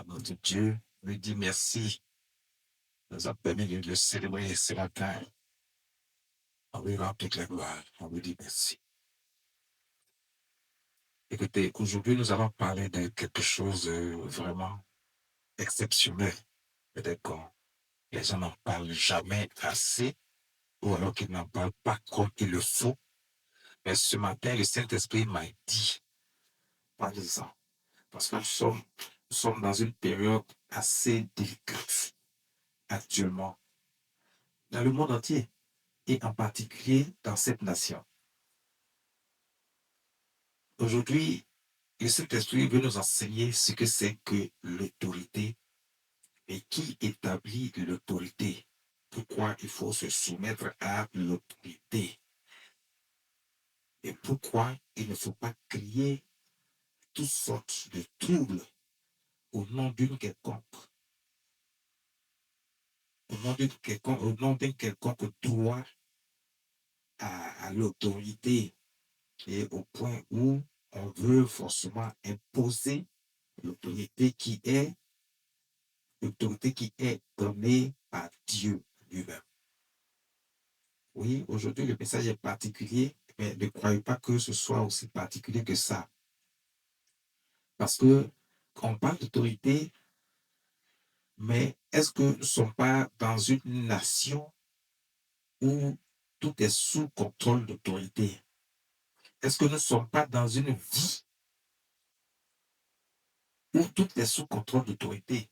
à notre Dieu, lui dire merci, nous a permis de le célébrer ce matin. On lui rend toute la gloire, on lui dit merci. Écoutez, aujourd'hui, nous allons parler de quelque chose de vraiment exceptionnel. Peut-être que les gens n'en parlent jamais assez, ou alors qu'ils n'en parlent pas comme il le faut. Mais ce matin, le Saint-Esprit m'a dit, parlez-en, parce que nous sommes dans une période assez délicate actuellement, dans le monde entier, et en particulier dans cette nation. Aujourd'hui, le Saint-Esprit veut nous enseigner ce que c'est que l'autorité et qui établit l'autorité. Pourquoi il faut se soumettre à l'autorité et pourquoi il ne faut pas créer toutes sortes de troubles au nom d'une quelconque, au nom d'un quelconque droit à l'autorité et au point où on veut forcément imposer l'autorité qui est l'autorité qui est donnée par Dieu lui-même. Oui, aujourd'hui, le message est particulier, mais ne croyez pas que ce soit aussi particulier que ça. Parce que quand on parle d'autorité, mais est-ce que nous ne sommes pas dans une nation où tout est sous contrôle d'autorité? Est-ce que nous ne sommes pas dans une vie où tout est sous contrôle d'autorité?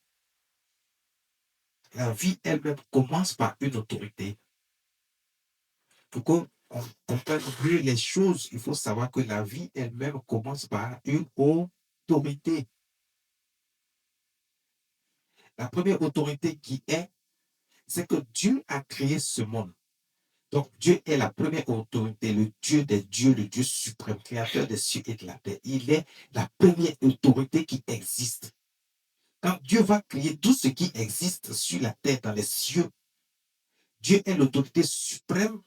La vie elle-même commence par une autorité. Pour qu'on comprenne mieux les choses, il faut savoir que la vie elle-même commence par une autorité. La première autorité qui est, c'est que Dieu a créé ce monde. Donc Dieu est la première autorité, le Dieu des dieux, le Dieu suprême, créateur des cieux et de la terre. Il est la première autorité qui existe. Quand Dieu va créer tout ce qui existe sur la terre, dans les cieux, Dieu est l'autorité suprême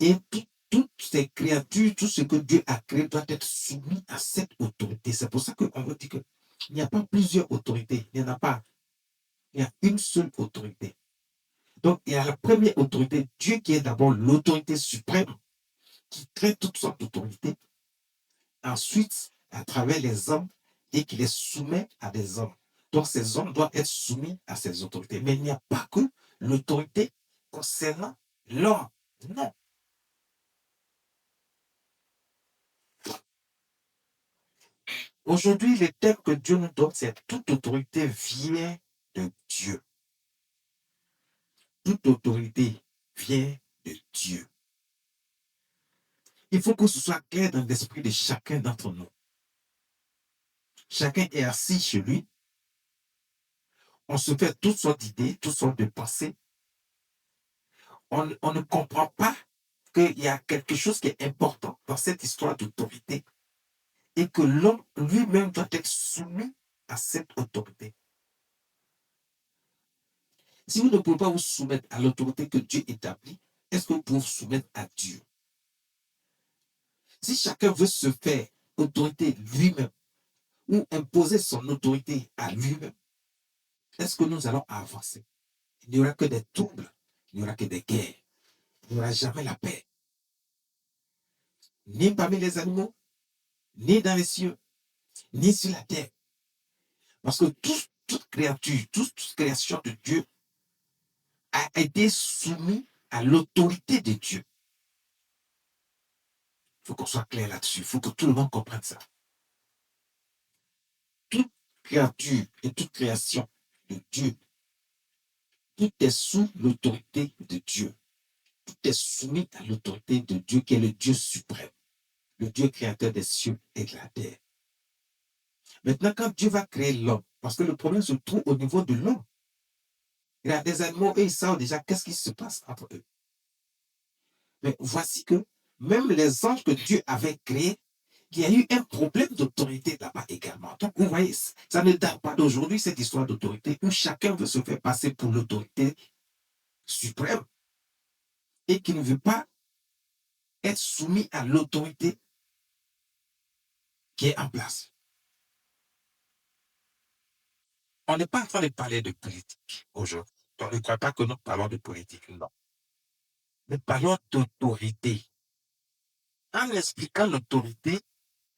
et toutes ces créatures, tout ce que Dieu a créé doit être soumis à cette autorité. C'est pour ça qu'on veut dire qu'il n'y a pas plusieurs autorités, il n'y en a pas. Il y a une seule autorité. Donc, il y a la première autorité, Dieu qui est d'abord l'autorité suprême, qui crée toutes sortes d'autorités. Ensuite, à travers les hommes, et qui les soumet à des hommes. Donc, ces hommes doivent être soumis à ces autorités. Mais il n'y a pas que l'autorité concernant l'homme. Non. Aujourd'hui, le thème que Dieu nous donne, c'est toute autorité vient de Dieu. Toute autorité vient de Dieu. Il faut que ce soit clair dans l'esprit de chacun d'entre nous. Chacun est assis chez lui. On se fait toutes sortes d'idées, toutes sortes de pensées. On ne comprend pas qu'il y a quelque chose qui est important dans cette histoire d'autorité et que l'homme lui-même doit être soumis à cette autorité. Si vous ne pouvez pas vous soumettre à l'autorité que Dieu établit, est-ce que vous pouvez vous soumettre à Dieu? Si chacun veut se faire autorité lui-même ou imposer son autorité à lui-même, est-ce que nous allons avancer? Il n'y aura que des troubles, il n'y aura que des guerres, il n'y aura jamais la paix. Ni parmi les animaux, ni dans les cieux, ni sur la terre. Parce que toute créature, toute création de Dieu a été soumise à l'autorité de Dieu. Il faut qu'on soit clair là-dessus. Il faut que tout le monde comprenne ça. Toute créature et toute création de Dieu, tout est sous l'autorité de Dieu. Tout est soumis à l'autorité de Dieu qui est le Dieu suprême, le Dieu créateur des cieux et de la terre. Maintenant, quand Dieu va créer l'homme, parce que le problème se trouve au niveau de l'homme, il y a des animaux et ils savent déjà qu'est-ce qui se passe entre eux. Mais voici que même les anges que Dieu avait créés, il y a eu un problème d'autorité là-bas également. Donc, vous voyez, ça ne date pas d'aujourd'hui, cette histoire d'autorité, où chacun veut se faire passer pour l'autorité suprême et qui ne veut pas être soumis à l'autorité qui est en place. On n'est pas en train de parler de politique aujourd'hui. On ne croit pas que nous parlons de politique, non. Nous parlons d'autorité. En expliquant l'autorité,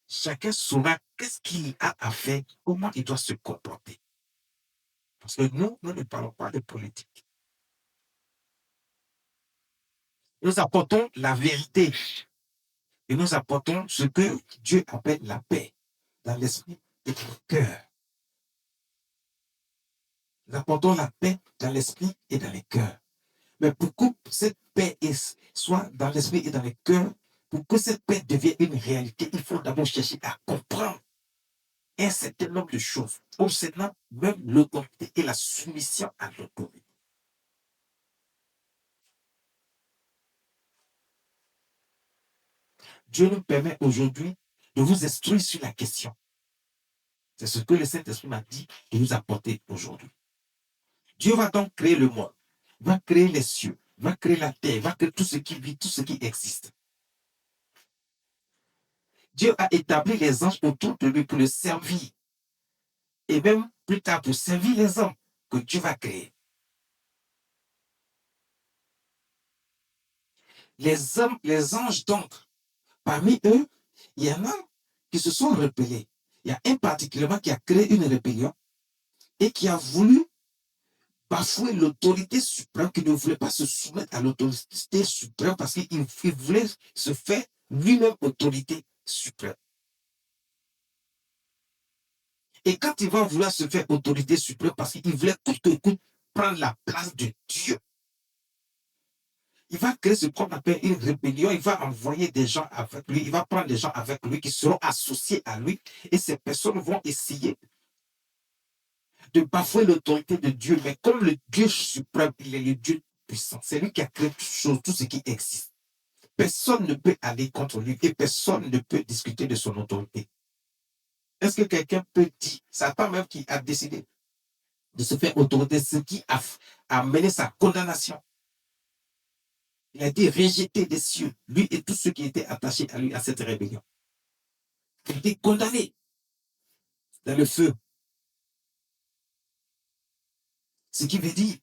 chacun saura qu'est-ce qu'il a à faire, comment il doit se comporter. Parce que nous ne parlons pas de politique. Nous apportons la vérité et nous apportons ce que Dieu appelle la paix dans l'esprit et dans le cœur. Nous apportons la paix dans l'esprit et dans les cœurs. Mais pour que cette paix soit dans l'esprit et dans les cœurs, pour que cette paix devienne une réalité, il faut d'abord chercher à comprendre un certain nombre de choses concernant même l'autorité et la soumission à l'autorité. Dieu nous permet aujourd'hui de vous instruire sur la question. C'est ce que le Saint-Esprit m'a dit de nous apporter aujourd'hui. Dieu va donc créer le monde, va créer les cieux, va créer la terre, va créer tout ce qui vit, tout ce qui existe. Dieu a établi les anges autour de lui pour le servir. Et même plus tard pour servir les hommes que Dieu va créer. Les hommes, les anges donc, parmi eux, il y en a qui se sont rebellés. Il y a un particulièrement qui a créé une rébellion et qui a voulu bafouer l'autorité suprême, qui ne voulait pas se soumettre à l'autorité suprême parce qu'il voulait se faire lui-même autorité suprême. Et quand il va vouloir se faire autorité suprême parce qu'il voulait coûte que coûte prendre la place de Dieu, il va créer ce qu'on appelle une rébellion, il va envoyer des gens avec lui, il va prendre des gens avec lui qui seront associés à lui et ces personnes vont essayer de bafouer l'autorité de Dieu. Mais comme le Dieu suprême, il est le Dieu puissant, c'est lui qui a créé toutes choses, tout ce qui existe. Personne ne peut aller contre lui et personne ne peut discuter de son autorité. Est-ce que quelqu'un peut dire, Satan même qui a décidé de se faire autorité, ce qui a amené sa condamnation? Il a été rejeté des cieux, lui et tous ceux qui étaient attachés à lui, à cette rébellion. Il a été condamné dans le feu. Ce qui veut dire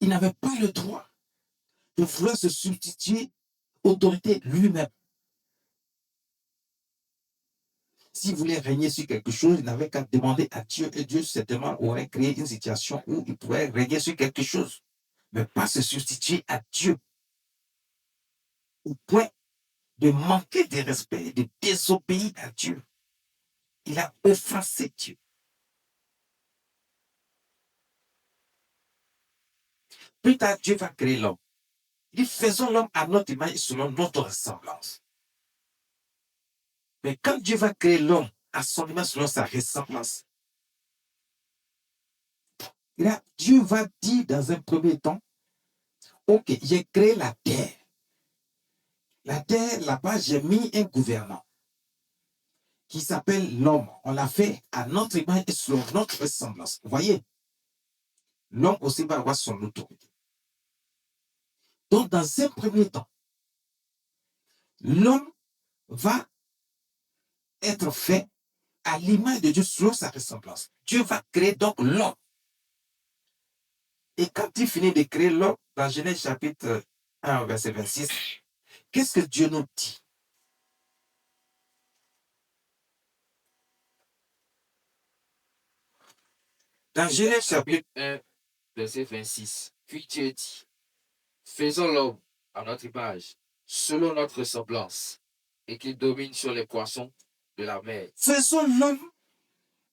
qu'il n'avait pas le droit de vouloir se substituer autorité lui-même. S'il voulait régner sur quelque chose, il n'avait qu'à demander à Dieu et Dieu certainement aurait créé une situation où il pourrait régner sur quelque chose, mais pas se substituer à Dieu au point de manquer de respect, de désobéir à Dieu. Il a offensé Dieu. Plus tard, Dieu va créer l'homme. Il dit, faisons l'homme à notre image et selon notre ressemblance. Mais quand Dieu va créer l'homme à son image selon sa ressemblance, là, Dieu va dire dans un premier temps, ok, j'ai créé la terre. La terre, là-bas, j'ai mis un gouvernant qui s'appelle l'homme. On l'a fait à notre image et selon notre ressemblance. Vous voyez, l'homme aussi va avoir son autorité. Donc, dans un premier temps, l'homme va être fait à l'image de Dieu selon sa ressemblance. Dieu va créer donc l'homme. Et quand il finit de créer l'homme, dans Genèse chapitre 1, verset 26, qu'est-ce que Dieu nous dit? Dans Genèse chapitre 1, verset 26, puis Dieu dit, faisons l'homme à notre image, selon notre ressemblance, et qu'il domine sur les poissons de la mer. Faisons l'homme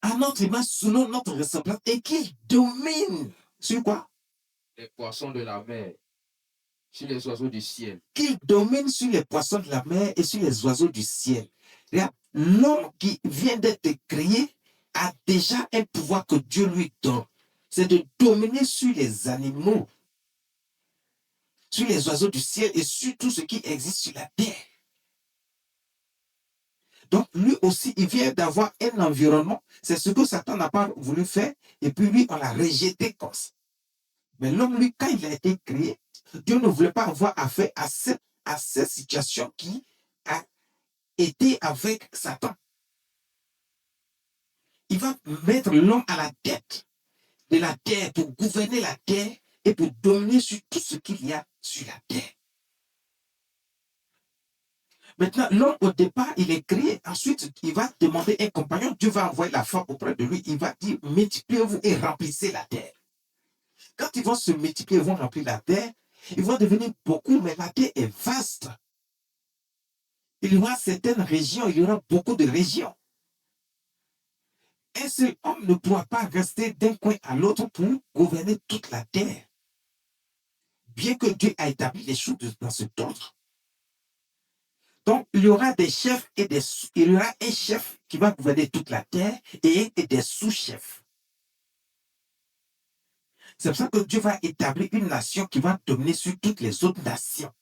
à notre image, selon notre ressemblance, et qu'il domine sur quoi? Les poissons de la mer, sur les oiseaux du ciel. Qu'il domine sur les poissons de la mer et sur les oiseaux du ciel. L'homme qui vient d'être créé a déjà un pouvoir que Dieu lui donne. C'est de dominer sur les animaux, sur les oiseaux du ciel et sur tout ce qui existe sur la terre. Donc, lui aussi, il vient d'avoir un environnement. C'est ce que Satan n'a pas voulu faire. Et puis, lui, on l'a rejeté comme ça. Mais l'homme, lui, quand il a été créé, Dieu ne voulait pas avoir affaire à cette situation qui a été avec Satan. il va mettre l'homme à la tête de la terre pour gouverner la terre et pour dominer sur tout ce qu'il y a sur la terre. Maintenant, l'homme, au départ, il est créé. Ensuite, il va demander un compagnon. Dieu va envoyer la femme auprès de lui. Il va dire, multipliez-vous et remplissez la terre. Quand ils vont se multiplier, ils vont remplir la terre. Ils vont devenir beaucoup, mais la terre est vaste. Il y aura certaines régions, il y aura beaucoup de régions. Un seul homme ne pourra pas rester d'un coin à l'autre pour gouverner toute la terre. Bien que Dieu a établi les choses dans cet ordre. Donc, il y aura des chefs et il y aura un chef qui va gouverner toute la terre et des sous-chefs. C'est pour ça que Dieu va établir une nation qui va dominer sur toutes les autres nations.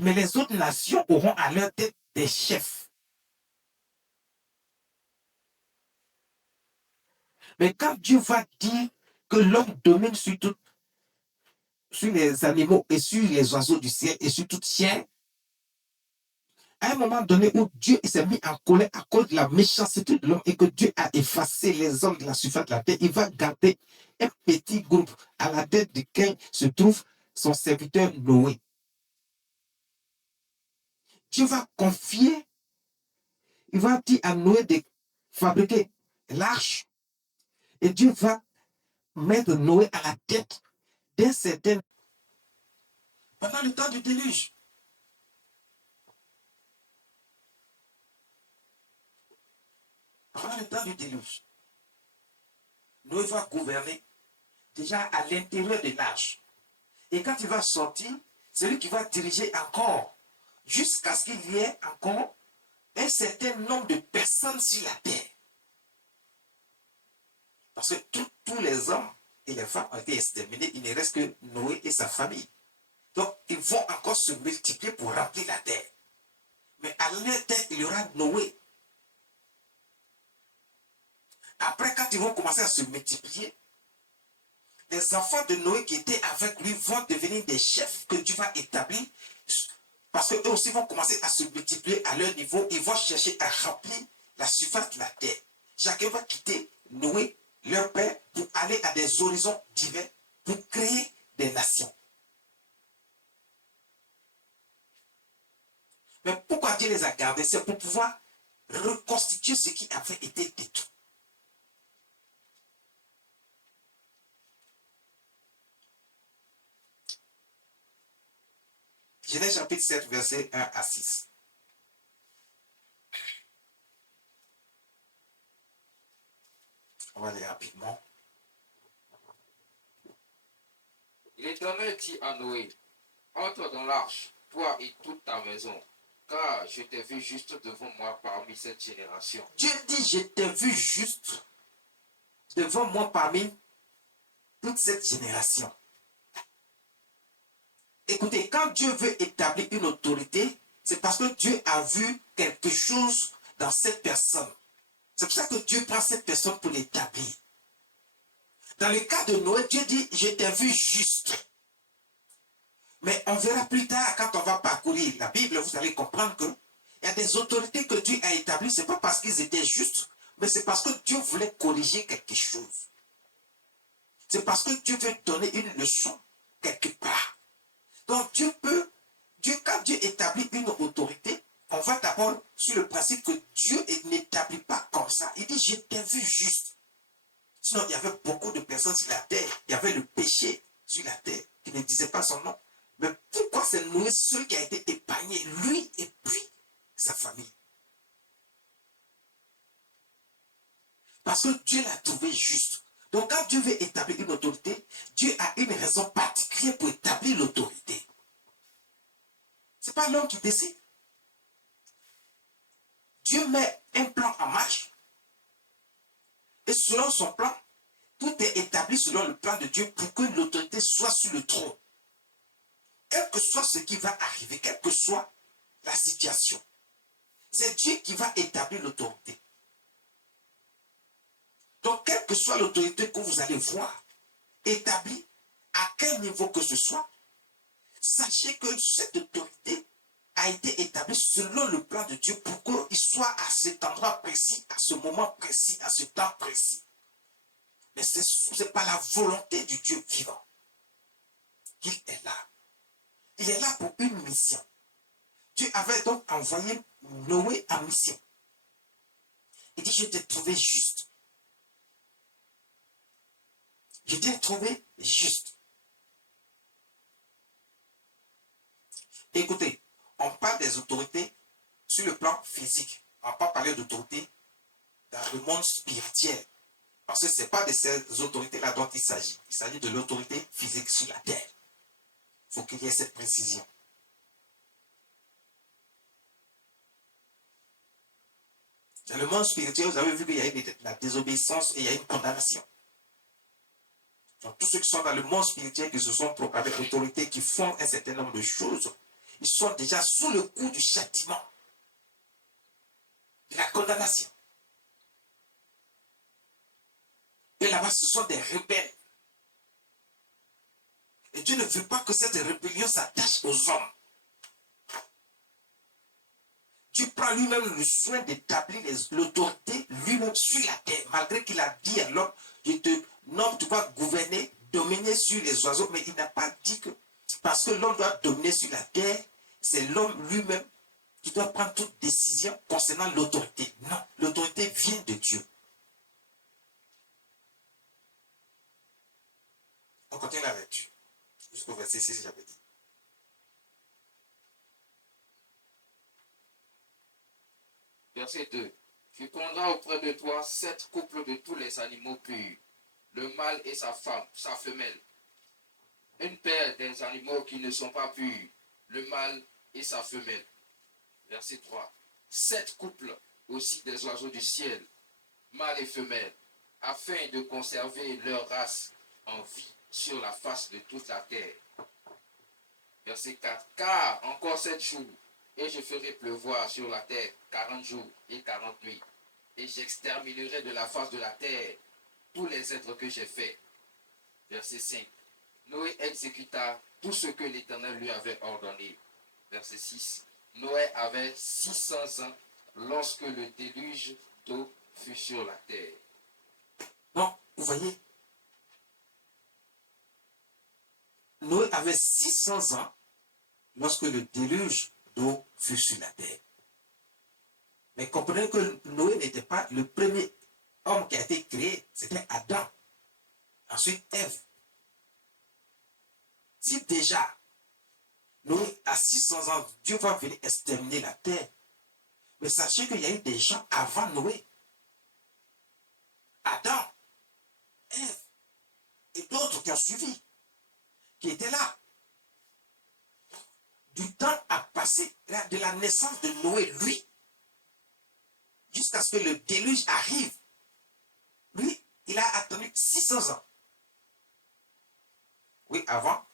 Mais les autres nations auront à leur tête des chefs. Mais quand Dieu va dire que l'homme domine sur les animaux et sur les oiseaux du ciel et sur toute chair, à un moment donné où Dieu s'est mis en colère à cause de la méchanceté de l'homme et que Dieu a effacé les hommes de la surface de la terre, il va garder un petit groupe à la tête duquel se trouve son serviteur Noé. Dieu va confier, il va dire à Noé de fabriquer l'arche et Dieu va mettre Noé à la tête d'un certain pendant le temps du déluge. Pendant le temps du déluge, Noé va gouverner déjà à l'intérieur de l'arche. Et quand il va sortir, c'est lui qui va diriger encore jusqu'à ce qu'il y ait encore un certain nombre de personnes sur la terre. Parce que tous les hommes et les femmes ont été exterminés, il ne reste que Noé et sa famille. Donc, ils vont encore se multiplier pour remplir la terre. Mais à leur tête, il y aura Noé. Après, quand ils vont commencer à se multiplier, les enfants de Noé qui étaient avec lui vont devenir des chefs que Dieu va établir parce qu'eux aussi vont commencer à se multiplier à leur niveau. Ils vont chercher à remplir la surface de la terre. Chacun va quitter Noé, leur père, pour aller à des horizons divers, pour créer des nations. Mais pourquoi Dieu les a gardés? C'est pour pouvoir reconstituer ce qui avait été détruit. Genèse chapitre 7, verset 1 à 6. On va aller rapidement. L'Éternel dit à Noé, entre dans l'arche, toi et toute ta maison, car je t'ai vu juste devant moi parmi cette génération. Dieu dit, je t'ai vu juste devant moi parmi toute cette génération. Écoutez, quand Dieu veut établir une autorité, c'est parce que Dieu a vu quelque chose dans cette personne. C'est pour ça que Dieu prend cette personne pour l'établir. Dans le cas de Noé, Dieu dit, je t'ai vu juste. Mais on verra plus tard, quand on va parcourir la Bible, vous allez comprendre que il y a des autorités que Dieu a établies, ce n'est pas parce qu'ils étaient justes, mais c'est parce que Dieu voulait corriger quelque chose. C'est parce que Dieu veut donner une leçon quelque part. Donc quand Dieu établit une autorité, on va d'abord sur le principe que Dieu n'établit pas comme ça. Il dit, je t'ai vu juste. Sinon, il y avait beaucoup de personnes sur la terre. Il y avait le péché sur la terre qui ne disait pas son nom. Mais pourquoi c'est Noé seul qui a été épargné, lui et puis sa famille? Parce que Dieu l'a trouvé juste. Donc quand Dieu veut établir une autorité, Dieu a une raison particulière pour établir l'autorité. Ce n'est pas l'homme qui décide. Dieu met un plan en marche. Et selon son plan, tout est établi selon le plan de Dieu pour que l'autorité soit sur le trône. Quel que soit ce qui va arriver, quelle que soit la situation, c'est Dieu qui va établir l'autorité. Donc, quelle que soit l'autorité que vous allez voir établie, à quel niveau que ce soit, sachez que cette autorité a été établi selon le plan de Dieu pour qu'il soit à cet endroit précis, à ce moment précis, à ce temps précis. Mais ce n'est pas la volonté du Dieu vivant qu'il est là. Il est là pour une mission. Dieu avait donc envoyé Noé en mission. Il dit, je t'ai trouvé juste. Je t'ai trouvé juste. Écoutez, on parle des autorités sur le plan physique. On ne va pas parler d'autorité dans le monde spirituel. Parce que ce n'est pas de ces autorités-là dont il s'agit. Il s'agit de l'autorité physique sur la terre. Il faut qu'il y ait cette précision. Dans le monde spirituel, vous avez vu qu'il y a la désobéissance et il y a une condamnation. Donc, tous ceux qui sont dans le monde spirituel, qui se sont proclamés autorités, qui font un certain nombre de choses, ils sont déjà sous le coup du châtiment, de la condamnation. Et là-bas, ce sont des rebelles. Et Dieu ne veut pas que cette rébellion s'attache aux hommes. Dieu prend lui-même le soin d'établir l'autorité lui-même sur la terre, malgré qu'il a dit à l'homme, je te nomme, tu vas gouverner, dominer sur les oiseaux, mais il n'a pas dit que parce que l'homme doit dominer sur la terre, c'est l'homme lui-même qui doit prendre toute décision concernant l'autorité. Non, l'autorité vient de Dieu. On continue la lecture. Jusqu'au verset 6, j'avais dit. Verset 2. Tu prendras auprès de toi 7 couples de tous les animaux purs, le mâle et sa femme, sa femelle. Une paire des animaux qui ne sont pas purs, le mâle et sa femelle. Verset 3. 7 couples aussi des oiseaux du ciel, mâles et femelles, afin de conserver leur race en vie sur la face de toute la terre. Verset 4. Car encore 7 jours, et je ferai pleuvoir sur la terre 40 jours et 40 nuits, et j'exterminerai de la face de la terre tous les êtres que j'ai faits. Verset 5. Noé exécuta tout ce que l'Éternel lui avait ordonné. Verset 6. Noé avait 600 ans lorsque le déluge d'eau fut sur la terre. Donc, vous voyez, Noé avait 600 ans lorsque le déluge d'eau fut sur la terre. Mais comprenez que Noé n'était pas le premier homme qui a été créé, c'était Adam. Ensuite, Ève. Si déjà Noé a 600 ans, Dieu va venir exterminer la terre. Mais sachez qu'il y a eu des gens avant Noé. Adam, Ève et d'autres qui ont suivi, qui étaient là. Du temps a passé de la naissance de Noé, lui, jusqu'à ce que le déluge arrive. Lui, il a attendu 600 ans. Oui, avant,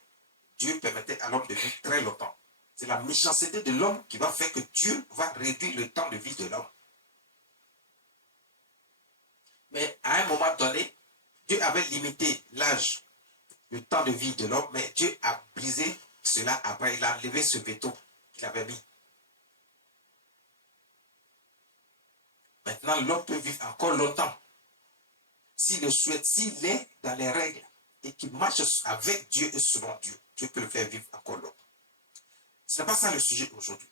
Dieu permettait à l'homme de vivre très longtemps. C'est la méchanceté de l'homme qui va faire que Dieu va réduire le temps de vie de l'homme. Mais à un moment donné, Dieu avait limité l'âge, le temps de vie de l'homme, mais Dieu a brisé cela après. Il a enlevé ce veto qu'il avait mis. Maintenant, l'homme peut vivre encore longtemps. S'il le souhaite, s'il est dans les règles et qu'il marche avec Dieu et selon Dieu, Dieu peut le faire vivre encore longtemps. Ce n'est pas ça le sujet aujourd'hui.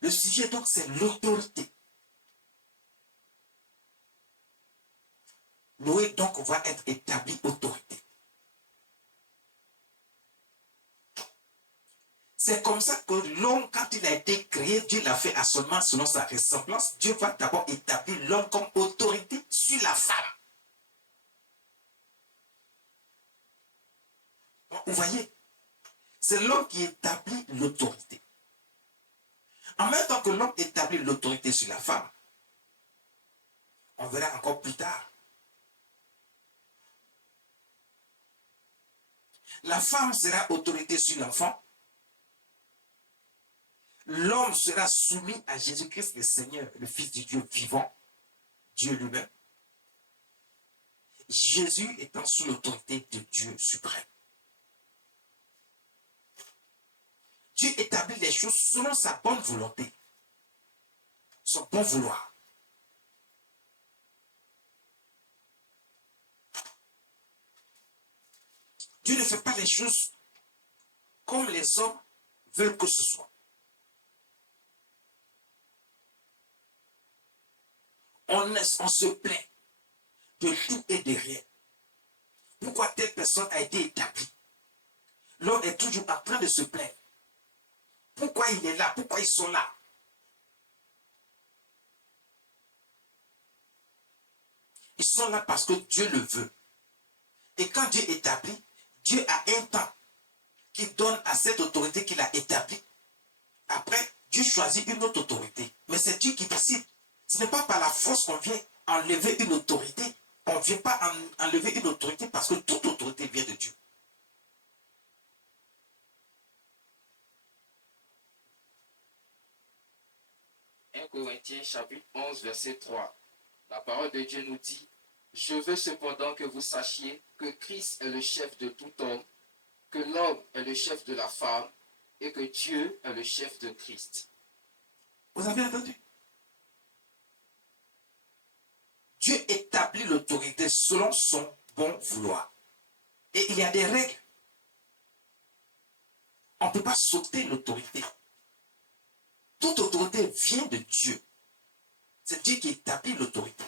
Le sujet donc, c'est l'autorité. Noé donc va être établi autorité. C'est comme ça que l'homme, quand il a été créé, Dieu l'a fait à seulement selon sa ressemblance. Dieu va d'abord établir l'homme comme autorité sur la femme. Vous voyez, c'est l'homme qui établit l'autorité. En même temps que l'homme établit l'autorité sur la femme, on verra encore plus tard. La femme sera autorité sur l'enfant. L'homme sera soumis à Jésus-Christ le Seigneur, le Fils du Dieu vivant, Dieu lui-même. Jésus étant sous l'autorité de Dieu suprême. Dieu établit les choses selon sa bonne volonté, son bon vouloir. Dieu ne fait pas les choses comme les hommes veulent que ce soit. On se plaint de tout et de rien. Pourquoi telle personne a été établie? L'homme est toujours en train de se plaindre. Pourquoi il est là? Pourquoi ils sont là? Ils sont là parce que Dieu le veut. Et quand Dieu établit, Dieu a un temps qu'il donne à cette autorité qu'il a établie. Après, Dieu choisit une autre autorité. Mais c'est Dieu qui décide. Ce n'est pas par la force qu'on vient enlever une autorité. On ne vient pas enlever une autorité parce que toute autorité vient de Dieu. Corinthiens chapitre 11, verset 3. La parole de Dieu nous dit, « Je veux cependant que vous sachiez que Christ est le chef de tout homme, que l'homme est le chef de la femme, et que Dieu est le chef de Christ. » Vous avez entendu? Dieu établit l'autorité selon son bon vouloir. Et il y a des règles. On ne peut pas sauter l'autorité. Toute autorité vient de Dieu. C'est Dieu qui établit l'autorité.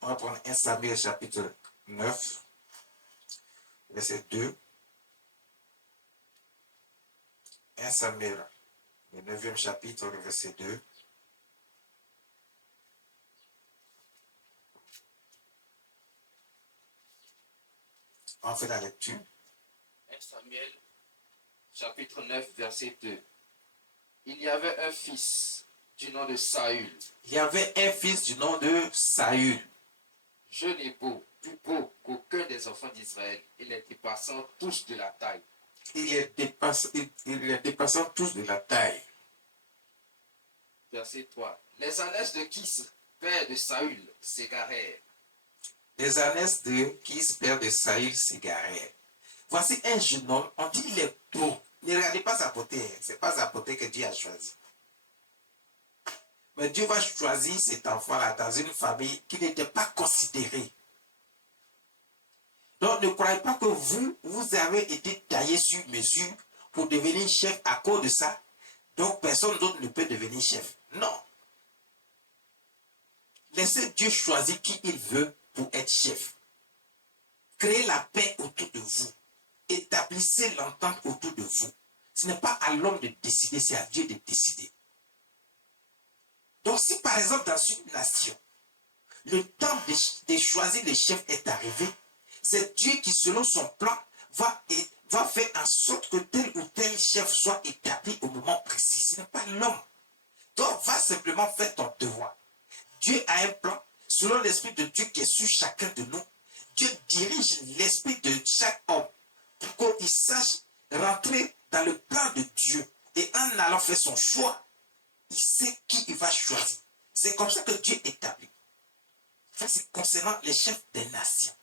On va prendre 1 Samuel chapitre 9, verset 2. 1 Samuel, le 9e chapitre, le verset 2. On fait la lecture. 1 Samuel, chapitre 9, verset 2. Il y avait un fils du nom de Saül. Il y avait un fils du nom de Saül. Jeune et beau, plus beau qu'aucun des enfants d'Israël. Il est dépassant tous de la taille. Il est dépassant tous de la taille. Verset 3. Les ânesses de Kis, père de Saül, s'égarèrent. Les ânesses de Kis, père de Saül, s'égarèrent. Voici un jeune homme, on dit il est beau. Ne regardez pas sa beauté, ce n'est pas sa beauté que Dieu a choisi. Mais Dieu va choisir cet enfant-là dans une famille qui n'était pas considérée. Donc ne croyez pas que vous avez été taillé sur mesure pour devenir chef à cause de ça. Donc personne d'autre ne peut devenir chef. Non. Laissez Dieu choisir qui il veut pour être chef. Créez la paix autour de vous. Établissez l'entente autour de vous. Ce n'est pas à l'homme de décider, c'est à Dieu de décider. Donc si par exemple dans une nation, le temps de choisir les chefs est arrivé, c'est Dieu qui selon son plan va faire en sorte que tel ou tel chef soit établi au moment précis. Ce n'est pas l'homme. Donc va simplement faire ton devoir. Dieu a un plan selon l'esprit de Dieu qui est sur chacun de nous. Dieu dirige l'esprit de chaque homme pour qu'il sache rentrer dans le plan de Dieu. Et en allant faire son choix, il sait qui il va choisir. C'est comme ça que Dieu établit. Ça, c'est concernant les chefs des nations.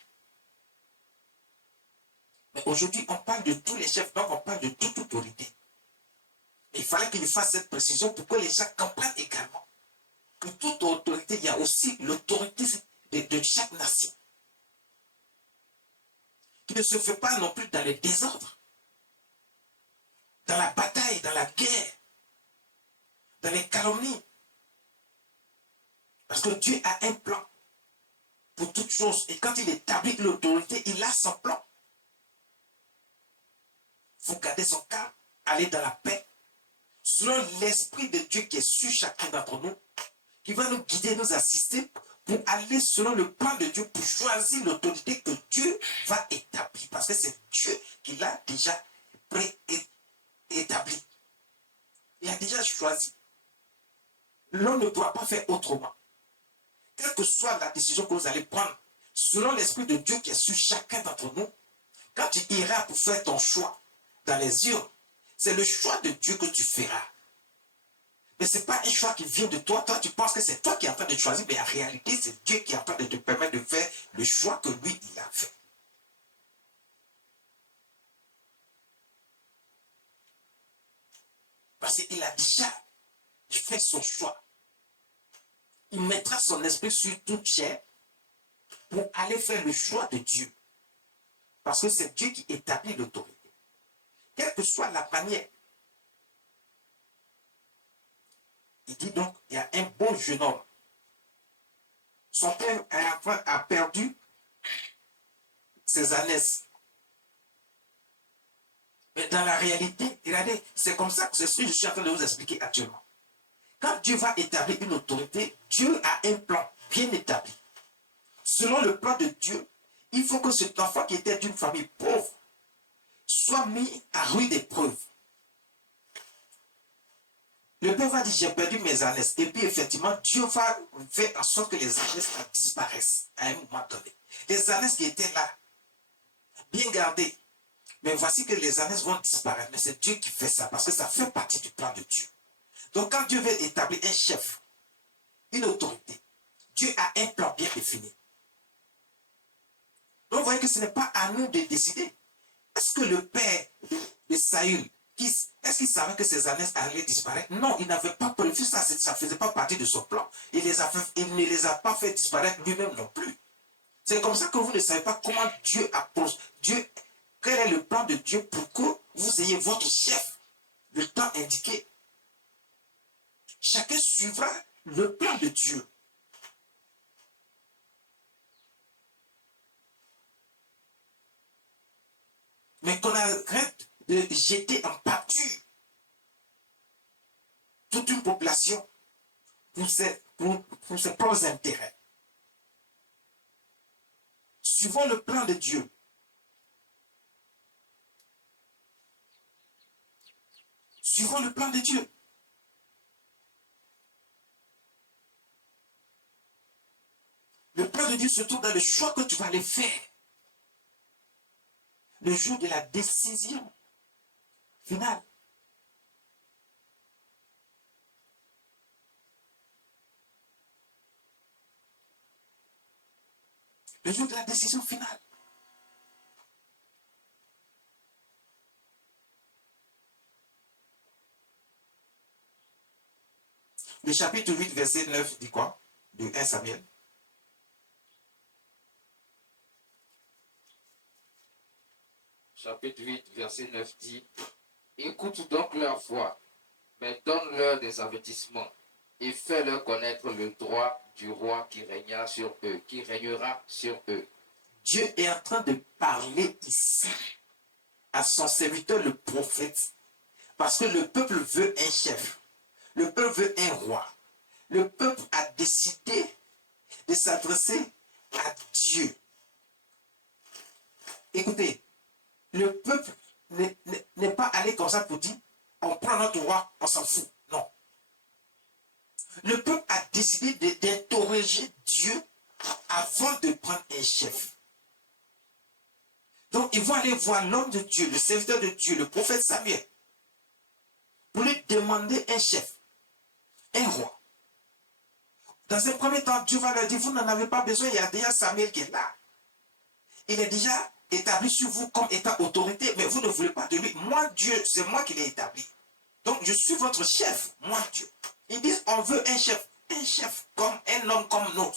Mais aujourd'hui, on parle de tous les chefs, donc on parle de toute autorité. Mais il fallait qu'il fasse cette précision pour que les gens comprennent également. Pour toute autorité, il y a aussi l'autorité de chaque nation. Qui ne se fait pas non plus dans le désordre. Dans la bataille, dans la guerre. Dans les calomnies. Parce que Dieu a un plan pour toutes choses. Et quand il établit l'autorité, il a son plan. Vous gardez son calme, allez dans la paix, selon l'esprit de Dieu qui est sur chacun d'entre nous, qui va nous guider, nous assister, pour aller selon le plan de Dieu, pour choisir l'autorité que Dieu va établir. Parce que c'est Dieu qui l'a déjà préétabli. Il a déjà choisi. L'homme ne pourra pas faire autrement. Quelle que soit la décision que vous allez prendre, selon l'esprit de Dieu qui est sur chacun d'entre nous, quand tu iras pour faire ton choix dans les urnes, c'est le choix de Dieu que tu feras. Mais ce n'est pas un choix qui vient de toi. Toi, tu penses que c'est toi qui es en train de choisir, mais en réalité, c'est Dieu qui est en train de te permettre de faire le choix que lui, il a fait. Parce qu'il a déjà fait son choix. Il mettra son esprit sur toute chair pour aller faire le choix de Dieu. Parce que c'est Dieu qui établit l'autorité. Quelle que soit la manière. Il dit donc, il y a un bon jeune homme. Son père a perdu ses ânesses. Mais dans la réalité, regardez, c'est comme ça que c'est ce que je suis en train de vous expliquer actuellement. Quand Dieu va établir une autorité, Dieu a un plan bien établi. Selon le plan de Dieu, il faut que cet enfant qui était d'une famille pauvre soit mis à rude épreuve. Le père va dire, j'ai perdu mes ânesses. Et puis effectivement, Dieu va faire en sorte que les ânesses disparaissent à un moment donné. Les ânesses qui étaient là, bien gardées. Mais voici que les ânesses vont disparaître. Mais c'est Dieu qui fait ça, parce que ça fait partie du plan de Dieu. Donc quand Dieu veut établir un chef, une autorité, Dieu a un plan bien défini. Donc vous voyez que ce n'est pas à nous de décider. Est-ce que le père de Saül, est-ce qu'il savait que ses ânesses allaient disparaître? Non, il n'avait pas prévu ça, ça ne faisait pas partie de son plan. Il ne les a pas fait disparaître lui-même non plus. C'est comme ça que vous ne savez pas comment Dieu approche. Quel est le plan de Dieu pour que vous ayez votre chef, le temps indiqué. Chacun suivra le plan de Dieu. Mais qu'on arrête de jeter en pâture toute une population pour ses propres intérêts. Suivons le plan de Dieu. Suivons le plan de Dieu. Le plan de Dieu se trouve dans le choix que tu vas aller faire. Le jour de la décision finale. Le jour de la décision finale. Le chapitre 8, verset 9 dit quoi? De 1 Samuel. Chapitre 8, verset 9 dit, écoute donc leur voix, mais donne-leur des avertissements et fais-leur connaître le droit du roi qui régnera sur eux. Dieu est en train de parler ici à son serviteur le prophète, parce que le peuple veut un chef, le peuple veut un roi. Le peuple a décidé de s'adresser à Dieu. Écoutez, le peuple n'est pas allé comme ça pour dire, on prend notre roi, on s'en fout. Non. Le peuple a décidé d'interroger Dieu avant de prendre un chef. Donc, ils vont aller voir l'homme de Dieu, le serviteur de Dieu, le prophète Samuel, pour lui demander un chef, un roi. Dans un premier temps, Dieu va leur dire, vous n'en avez pas besoin, il y a déjà Samuel qui est là. Il est déjà établi sur vous comme étant autorité, mais vous ne voulez pas de lui. Moi, Dieu, c'est moi qui l'ai établi. Donc, je suis votre chef, moi, Dieu. Ils disent, on veut un chef comme un homme comme nous.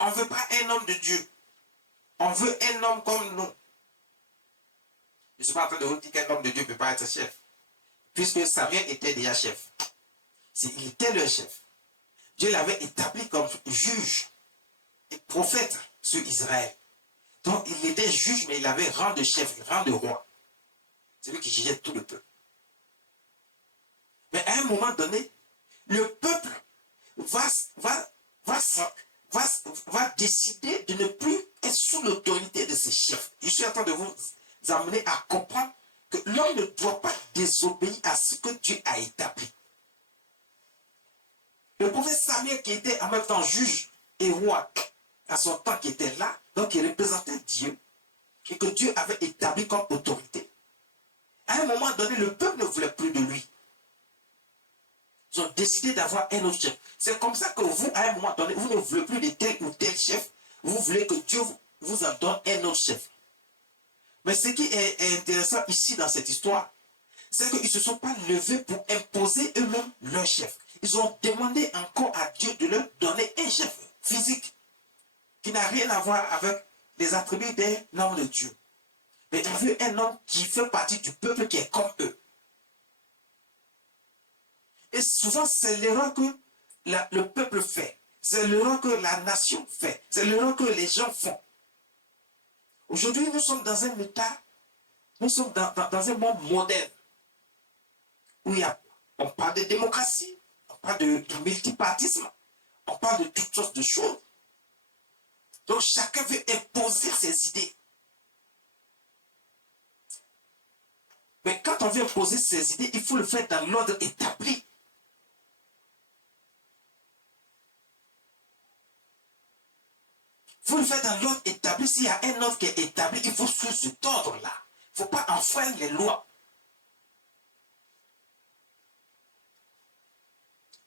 On ne veut pas un homme de Dieu. On veut un homme comme nous. Je ne suis pas en train de vous dire qu'un homme de Dieu ne peut pas être chef. Puisque Samuel était déjà chef. Il était le chef. Dieu l'avait établi comme juge et prophète sur Israël. Donc il était juge, mais il avait rang de chef, rang de roi. C'est lui qui jugeait tout le peuple. Mais à un moment donné, le peuple va décider de ne plus être sous l'autorité de ses chefs. Je suis en train de vous amener à comprendre que l'homme ne doit pas désobéir à ce que Dieu a établi. Le prophète Samuel, qui était en même temps juge et roi à son temps, qui était là, donc il représentait Dieu, et que Dieu avait établi comme autorité. À un moment donné, le peuple ne voulait plus de lui. Ils ont décidé d'avoir un autre chef. C'est comme ça que vous, à un moment donné, vous ne voulez plus de tel ou tel chef, vous voulez que Dieu vous en donne un autre chef. Mais ce qui est intéressant ici dans cette histoire, c'est qu'ils ne se sont pas levés pour imposer eux-mêmes leur chef. Ils ont demandé encore à Dieu de leur donner un chef physique qui n'a rien à voir avec les attributs d'un homme de Dieu. Mais ils ont vu un homme qui fait partie du peuple qui est comme eux. Et souvent, c'est l'erreur que le peuple fait. C'est l'erreur que la nation fait. C'est l'erreur que les gens font. Aujourd'hui, nous sommes dans un état, nous sommes dans un monde moderne où on parle de démocratie, on parle de multipartisme, on parle de toutes sortes de choses. Donc chacun veut imposer ses idées. Mais quand on veut imposer ses idées, il faut le faire dans l'ordre établi. Il faut le faire dans l'ordre établi. S'il y a un ordre qui est établi, il faut suivre cet ordre-là. Il ne faut pas enfreindre les lois.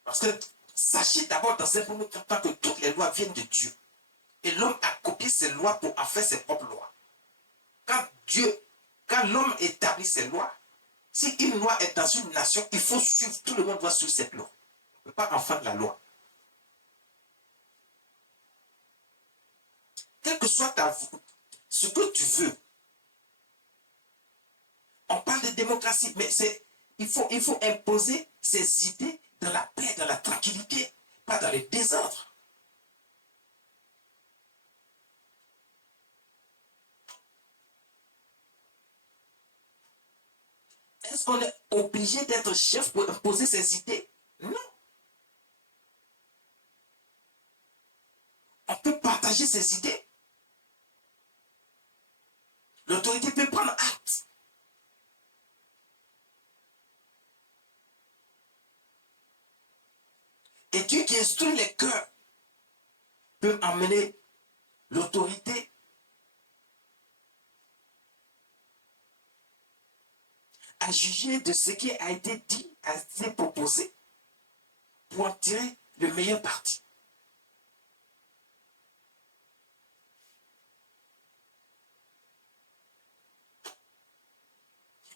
Parce que sachez d'abord dans un premier temps que toutes les lois viennent de Dieu. Et l'homme a copié ces lois pour en faire ses propres lois. Quand l'homme établit ses lois, si une loi est dans une nation, il faut suivre, tout le monde doit suivre cette loi. On ne peut pas enfreindre la loi. Quel que soit ce que tu veux, on parle de démocratie, mais il faut imposer ses idées dans la paix, dans la tranquillité, pas dans le désordre. Est-ce qu'on est obligé d'être chef pour imposer ses idées? Non. On peut partager ses idées. L'autorité peut prendre acte. Et Dieu qui instruit les cœurs peut amener l'autorité à juger de ce qui a été dit, a été proposé, pour en tirer le meilleur parti.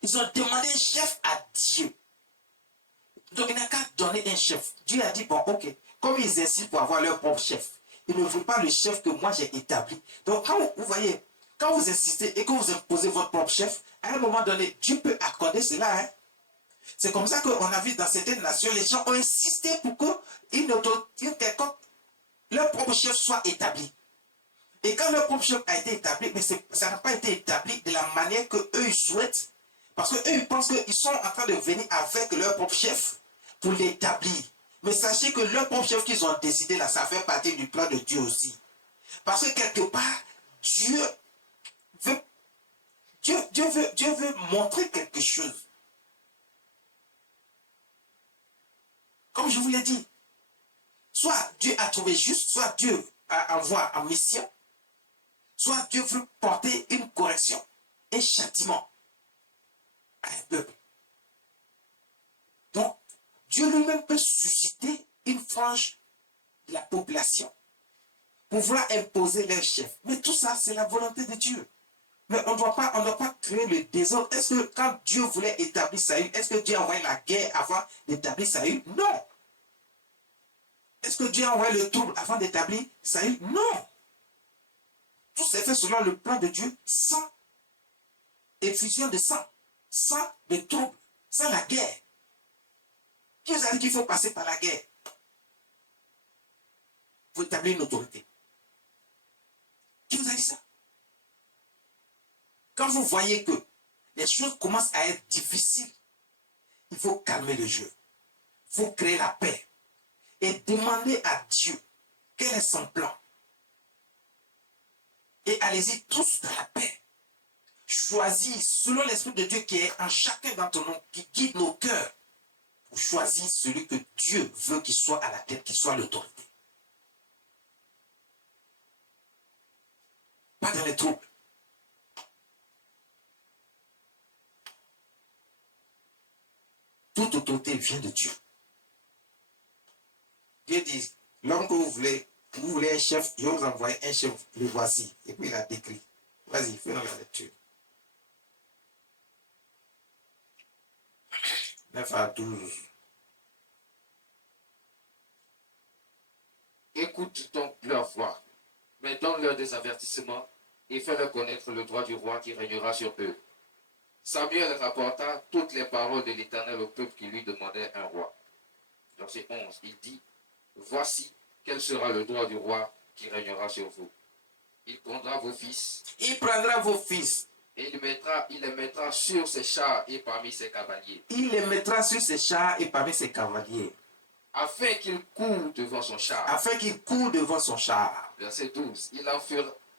Ils ont demandé un chef à Dieu. Donc il n'a qu'à donner un chef. Dieu a dit, bon, ok, comme ils insistent pour avoir leur propre chef, ils ne veulent pas le chef que moi j'ai établi. Donc quand vous voyez, quand vous insistez et que vous imposez votre propre chef, à un moment donné, Dieu peut accorder cela. Hein? C'est comme ça qu'on a vu dans certaines nations, les gens ont insisté pour que leur propre chef soit établi. Et quand leur propre chef a été établi, mais ça n'a pas été établi de la manière qu'eux ils souhaitent. Parce qu'eux ils pensent qu'ils sont en train de venir avec leur propre chef pour l'établir. Mais sachez que leur propre chef qu'ils ont décidé là, ça fait partie du plan de Dieu aussi. Parce que quelque part, Dieu veut montrer quelque chose. Comme je vous l'ai dit, soit Dieu a trouvé juste, soit Dieu envoie en mission, soit Dieu veut porter une correction, un châtiment à un peuple. Donc, Dieu lui-même peut susciter une frange de la population pour vouloir imposer leur chef. Mais tout ça, c'est la volonté de Dieu. Mais on ne doit pas créer le désordre. Est-ce que quand Dieu voulait établir Saül, est-ce que Dieu a envoyé la guerre avant d'établir Saül? Non. Est-ce que Dieu a envoyé le trouble avant d'établir Saül? Non. Tout s'est fait selon le plan de Dieu, sans effusion de sang, sans le trouble, sans la guerre. Qui vous a dit qu'il faut passer par la guerre? Il faut établir une autorité. Qui vous a dit ça? Quand vous voyez que les choses commencent à être difficiles, il faut calmer le jeu. Il faut créer la paix. Et demander à Dieu quel est son plan. Et allez-y tous dans la paix. Choisis selon l'Esprit de Dieu qui est en chacun d'entre nous, qui guide nos cœurs, pour choisir celui que Dieu veut qu'il soit à la tête, qu'il soit l'autorité. Pas dans les troubles. Toute autorité vient de Dieu. Dieu dit, l'homme que vous voulez un chef, je vais vous envoyer un chef, le voici. Et puis il a décrit. Vas-y, fais-nous la lecture. 9 à 12. Écoute donc leur voix, mais donne-leur des avertissements et fais-leur connaître le droit du roi qui régnera sur eux. Samuel rapporta toutes les paroles de l'Éternel au peuple qui lui demandait un roi. Verset 11, il dit, voici quel sera le droit du roi qui régnera sur vous. Il prendra vos fils. Il prendra vos fils. Et il les mettra sur ses chars et parmi ses cavaliers. Il les mettra sur ses chars et parmi ses cavaliers. Afin qu'ils courent devant son char. Afin qu'ils courent devant son char. Verset 12.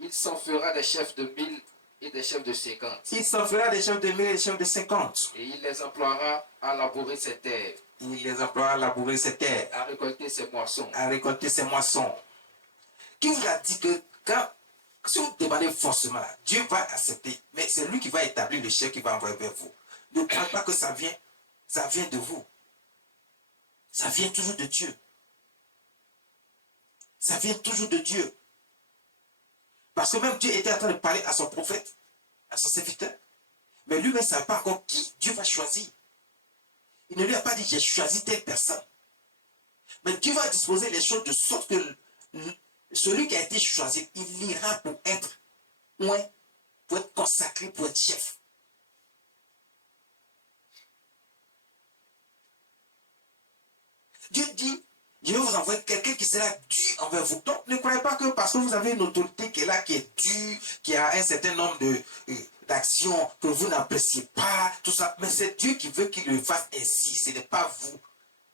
Il s'en fera des chefs de 1000 et des chefs de 50. Il s'en fera des chefs de 1000 et des chefs de 50. Et il les emploiera à labourer ses terres. Il les emploiera à labourer ses terres. À récolter ses moissons. À récolter ses moissons. Qui vous a dit que si vous demandez forcément, Dieu va accepter, mais c'est lui qui va établir le chef qui va envoyer vers vous. Ne croyez pas que ça vient de vous. Ça vient toujours de Dieu. Ça vient toujours de Dieu. Parce que même Dieu était en train de parler à son prophète, à son serviteur. Mais lui-même ne savait pas encore qui Dieu va choisir. Il ne lui a pas dit, j'ai choisi telle personne. Mais Dieu va disposer les choses de sorte que celui qui a été choisi, il ira pour être consacré, pour être chef. Dieu dit, je vais vous envoyer quelqu'un qui sera dû envers vous. Donc, ne croyez pas que parce que vous avez une autorité qui est là, qui est due, qui a un certain nombre d'actions que vous n'appréciez pas, tout ça. Mais c'est Dieu qui veut qu'il le fasse ainsi. Ce n'est pas vous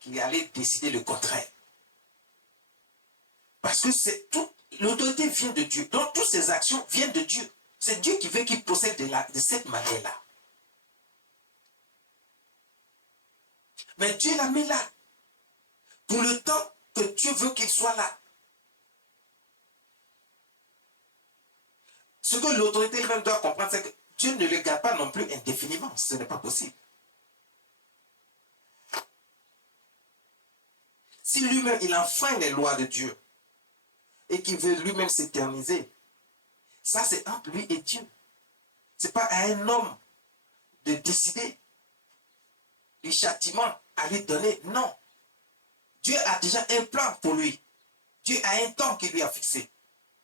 qui allez décider le contraire. Parce que l'autorité vient de Dieu. Donc, toutes ces actions viennent de Dieu. C'est Dieu qui veut qu'il procède de cette manière-là. Mais Dieu l'a mis là. Pour le temps que Dieu veut qu'il soit là. Ce que l'autorité elle-même doit comprendre, c'est que Dieu ne le garde pas non plus indéfiniment. Ce n'est pas possible. Si lui-même, il enfreint les lois de Dieu et qu'il veut lui-même s'éterniser, ça c'est entre lui et Dieu. Ce n'est pas à un homme de décider du châtiment à lui donner. Non. Dieu a déjà un plan pour lui. Dieu a un temps qu'il lui a fixé.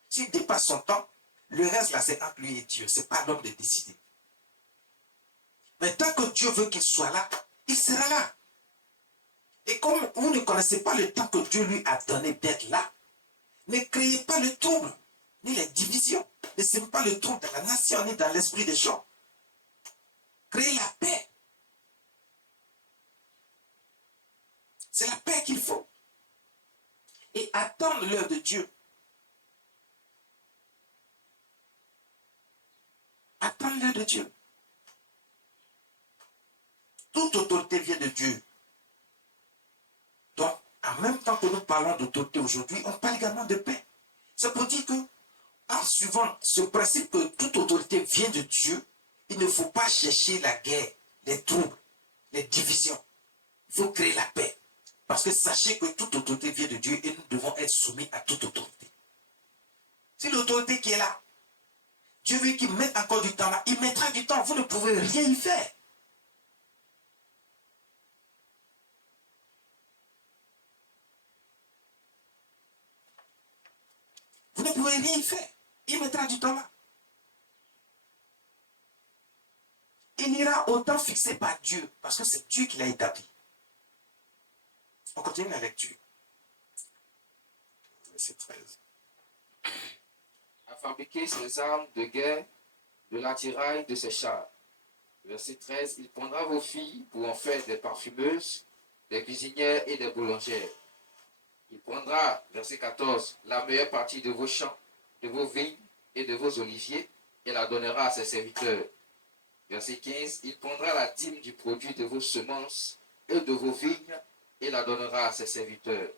S'il dépasse son temps, le reste là, c'est entre lui et Dieu. Ce n'est pas l'homme de décider. Mais tant que Dieu veut qu'il soit là, il sera là. Et comme vous ne connaissez pas le temps que Dieu lui a donné d'être là, ne créez pas le trouble, ni les divisions. Ne semez pas le trouble dans la nation, ni dans l'esprit des gens. Créez la paix. C'est la paix qu'il faut. Et attendre l'heure de Dieu. Attendre l'heure de Dieu. Toute autorité vient de Dieu. Donc, en même temps que nous parlons d'autorité aujourd'hui, on parle également de paix. C'est pour dire que, en suivant ce principe que toute autorité vient de Dieu, il ne faut pas chercher la guerre, les troubles, les divisions. Il faut créer la paix. Parce que sachez que toute autorité vient de Dieu et nous devons être soumis à toute autorité. C'est l'autorité qui est là. Dieu veut qu'il mette encore du temps là. Il mettra du temps. Vous ne pouvez rien y faire. Vous ne pouvez rien y faire. Il mettra du temps là. Il ira au temps fixé par Dieu. Parce que c'est Dieu qui l'a établi. On continue la lecture. Verset 13. À fabriquer ses armes de guerre, de l'attirail de ses chars. Verset 13. Il prendra vos filles pour en faire des parfumeuses, des cuisinières et des boulangères. Il prendra, verset 14, la meilleure partie de vos champs, de vos vignes et de vos oliviers et la donnera à ses serviteurs. Verset 15. Il prendra la dîme du produit de vos semences et de vos vignes et la donnera à ses serviteurs.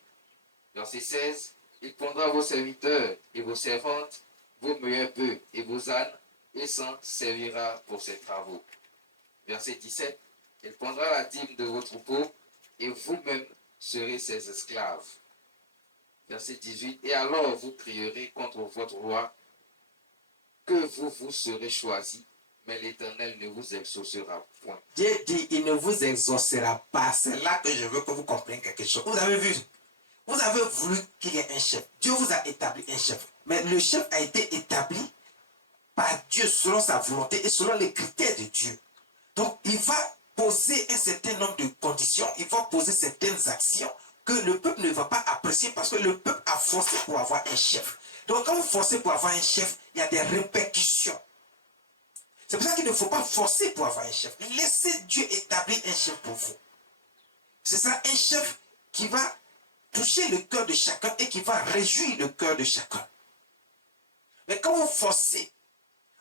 Verset 16. Il prendra vos serviteurs et vos servantes, vos meilleurs bœufs et vos ânes, et s'en servira pour ses travaux. Verset 17. Il prendra la dîme de vos troupeaux, et vous-même serez ses esclaves. Verset 18. Et alors vous crierez contre votre roi, que vous vous serez choisi, mais l'Éternel ne vous exaucera point. Dieu dit, il ne vous exaucera pas. C'est là que je veux que vous compreniez quelque chose. Vous avez vu, vous avez voulu qu'il y ait un chef. Dieu vous a établi un chef. Mais le chef a été établi par Dieu selon sa volonté et selon les critères de Dieu. Donc, il va poser un certain nombre de conditions, il va poser certaines actions que le peuple ne va pas apprécier parce que le peuple a forcé pour avoir un chef. Donc, quand vous forcez pour avoir un chef, il y a des répercussions. C'est pour ça qu'il ne faut pas forcer pour avoir un chef. Laissez Dieu établir un chef pour vous. C'est ça, un chef qui va toucher le cœur de chacun et qui va réjouir le cœur de chacun. Mais quand vous forcez,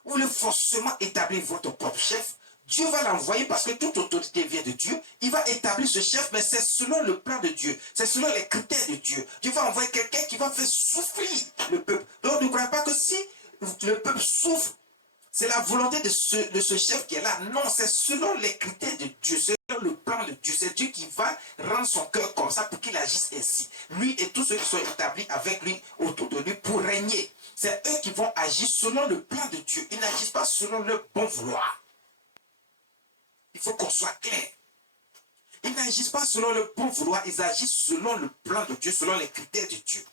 vous voulez forcément établir votre propre chef, Dieu va l'envoyer parce que toute autorité vient de Dieu. Il va établir ce chef, mais c'est selon le plan de Dieu. C'est selon les critères de Dieu. Dieu va envoyer quelqu'un qui va faire souffrir le peuple. Donc ne croyez pas que si le peuple souffre, c'est la volonté de ce chef qui est là. Non, c'est selon les critères de Dieu, selon le plan de Dieu. C'est Dieu qui va rendre son cœur comme ça pour qu'il agisse ainsi. Lui et tous ceux qui sont établis avec lui, autour de lui, pour régner. C'est eux qui vont agir selon le plan de Dieu. Ils n'agissent pas selon leur bon vouloir. Il faut qu'on soit clair. Ils n'agissent pas selon le bon vouloir, ils agissent selon le plan de Dieu, selon les critères de Dieu.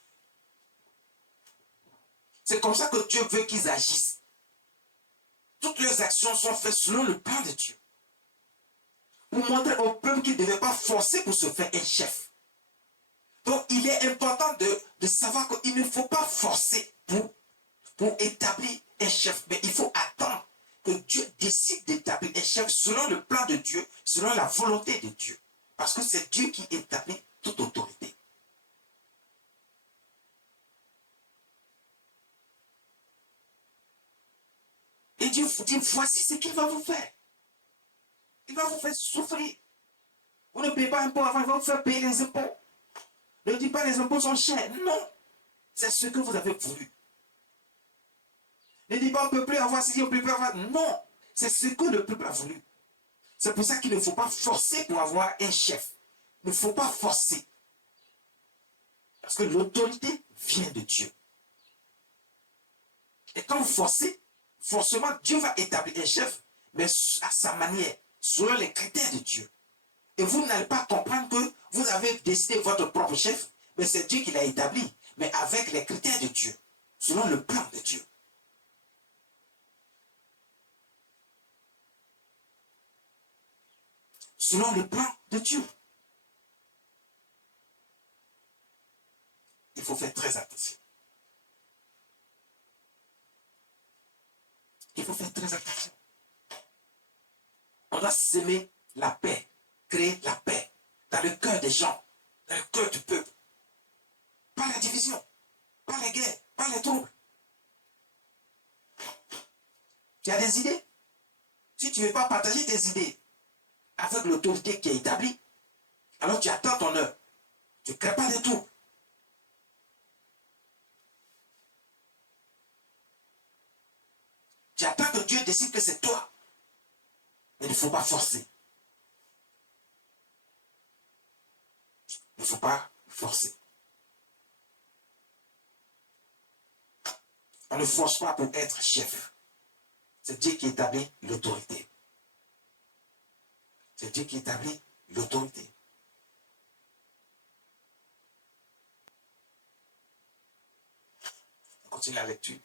C'est comme ça que Dieu veut qu'ils agissent. Toutes leurs actions sont faites selon le plan de Dieu. Pour montrer au peuple qu'il ne devait pas forcer pour se faire un chef. Donc il est important de savoir qu'il ne faut pas forcer pour établir un chef. Mais il faut attendre que Dieu décide d'établir un chef selon le plan de Dieu, selon la volonté de Dieu. Parce que c'est Dieu qui établit toute autorité. Et Dieu vous dit, voici ce qu'il va vous faire. Il va vous faire souffrir. Vous ne payez pas impôts avant, il va vous faire payer les impôts. Ne dites pas les impôts sont chers. Non. C'est ce que vous avez voulu. Ne dites pas on ne peut plus avoir ceci, on ne peut plus avoir. Non. C'est ce que le peuple a voulu. C'est pour ça qu'il ne faut pas forcer pour avoir un chef. Il ne faut pas forcer. Parce que l'autorité vient de Dieu. Et quand vous forcez, forcément, Dieu va établir un chef, mais à sa manière, selon les critères de Dieu. Et vous n'allez pas comprendre que vous avez décidé votre propre chef, mais c'est Dieu qui l'a établi, mais avec les critères de Dieu, selon le plan de Dieu. Selon le plan de Dieu. Il faut faire très attention. Il faut faire très attention. On doit s'aimer la paix, créer la paix dans le cœur des gens, dans le cœur du peuple. Pas la division, pas les guerres, pas les troubles. Tu as des idées? Si tu ne veux pas partager tes idées avec l'autorité qui est établie, alors tu attends ton heure. Tu ne crées pas de troubles. Tu attends que Dieu décide que c'est toi. Mais il ne faut pas forcer. Il ne faut pas forcer. On ne force pas pour être chef. C'est Dieu qui établit l'autorité. C'est Dieu qui établit l'autorité. On continue la lecture.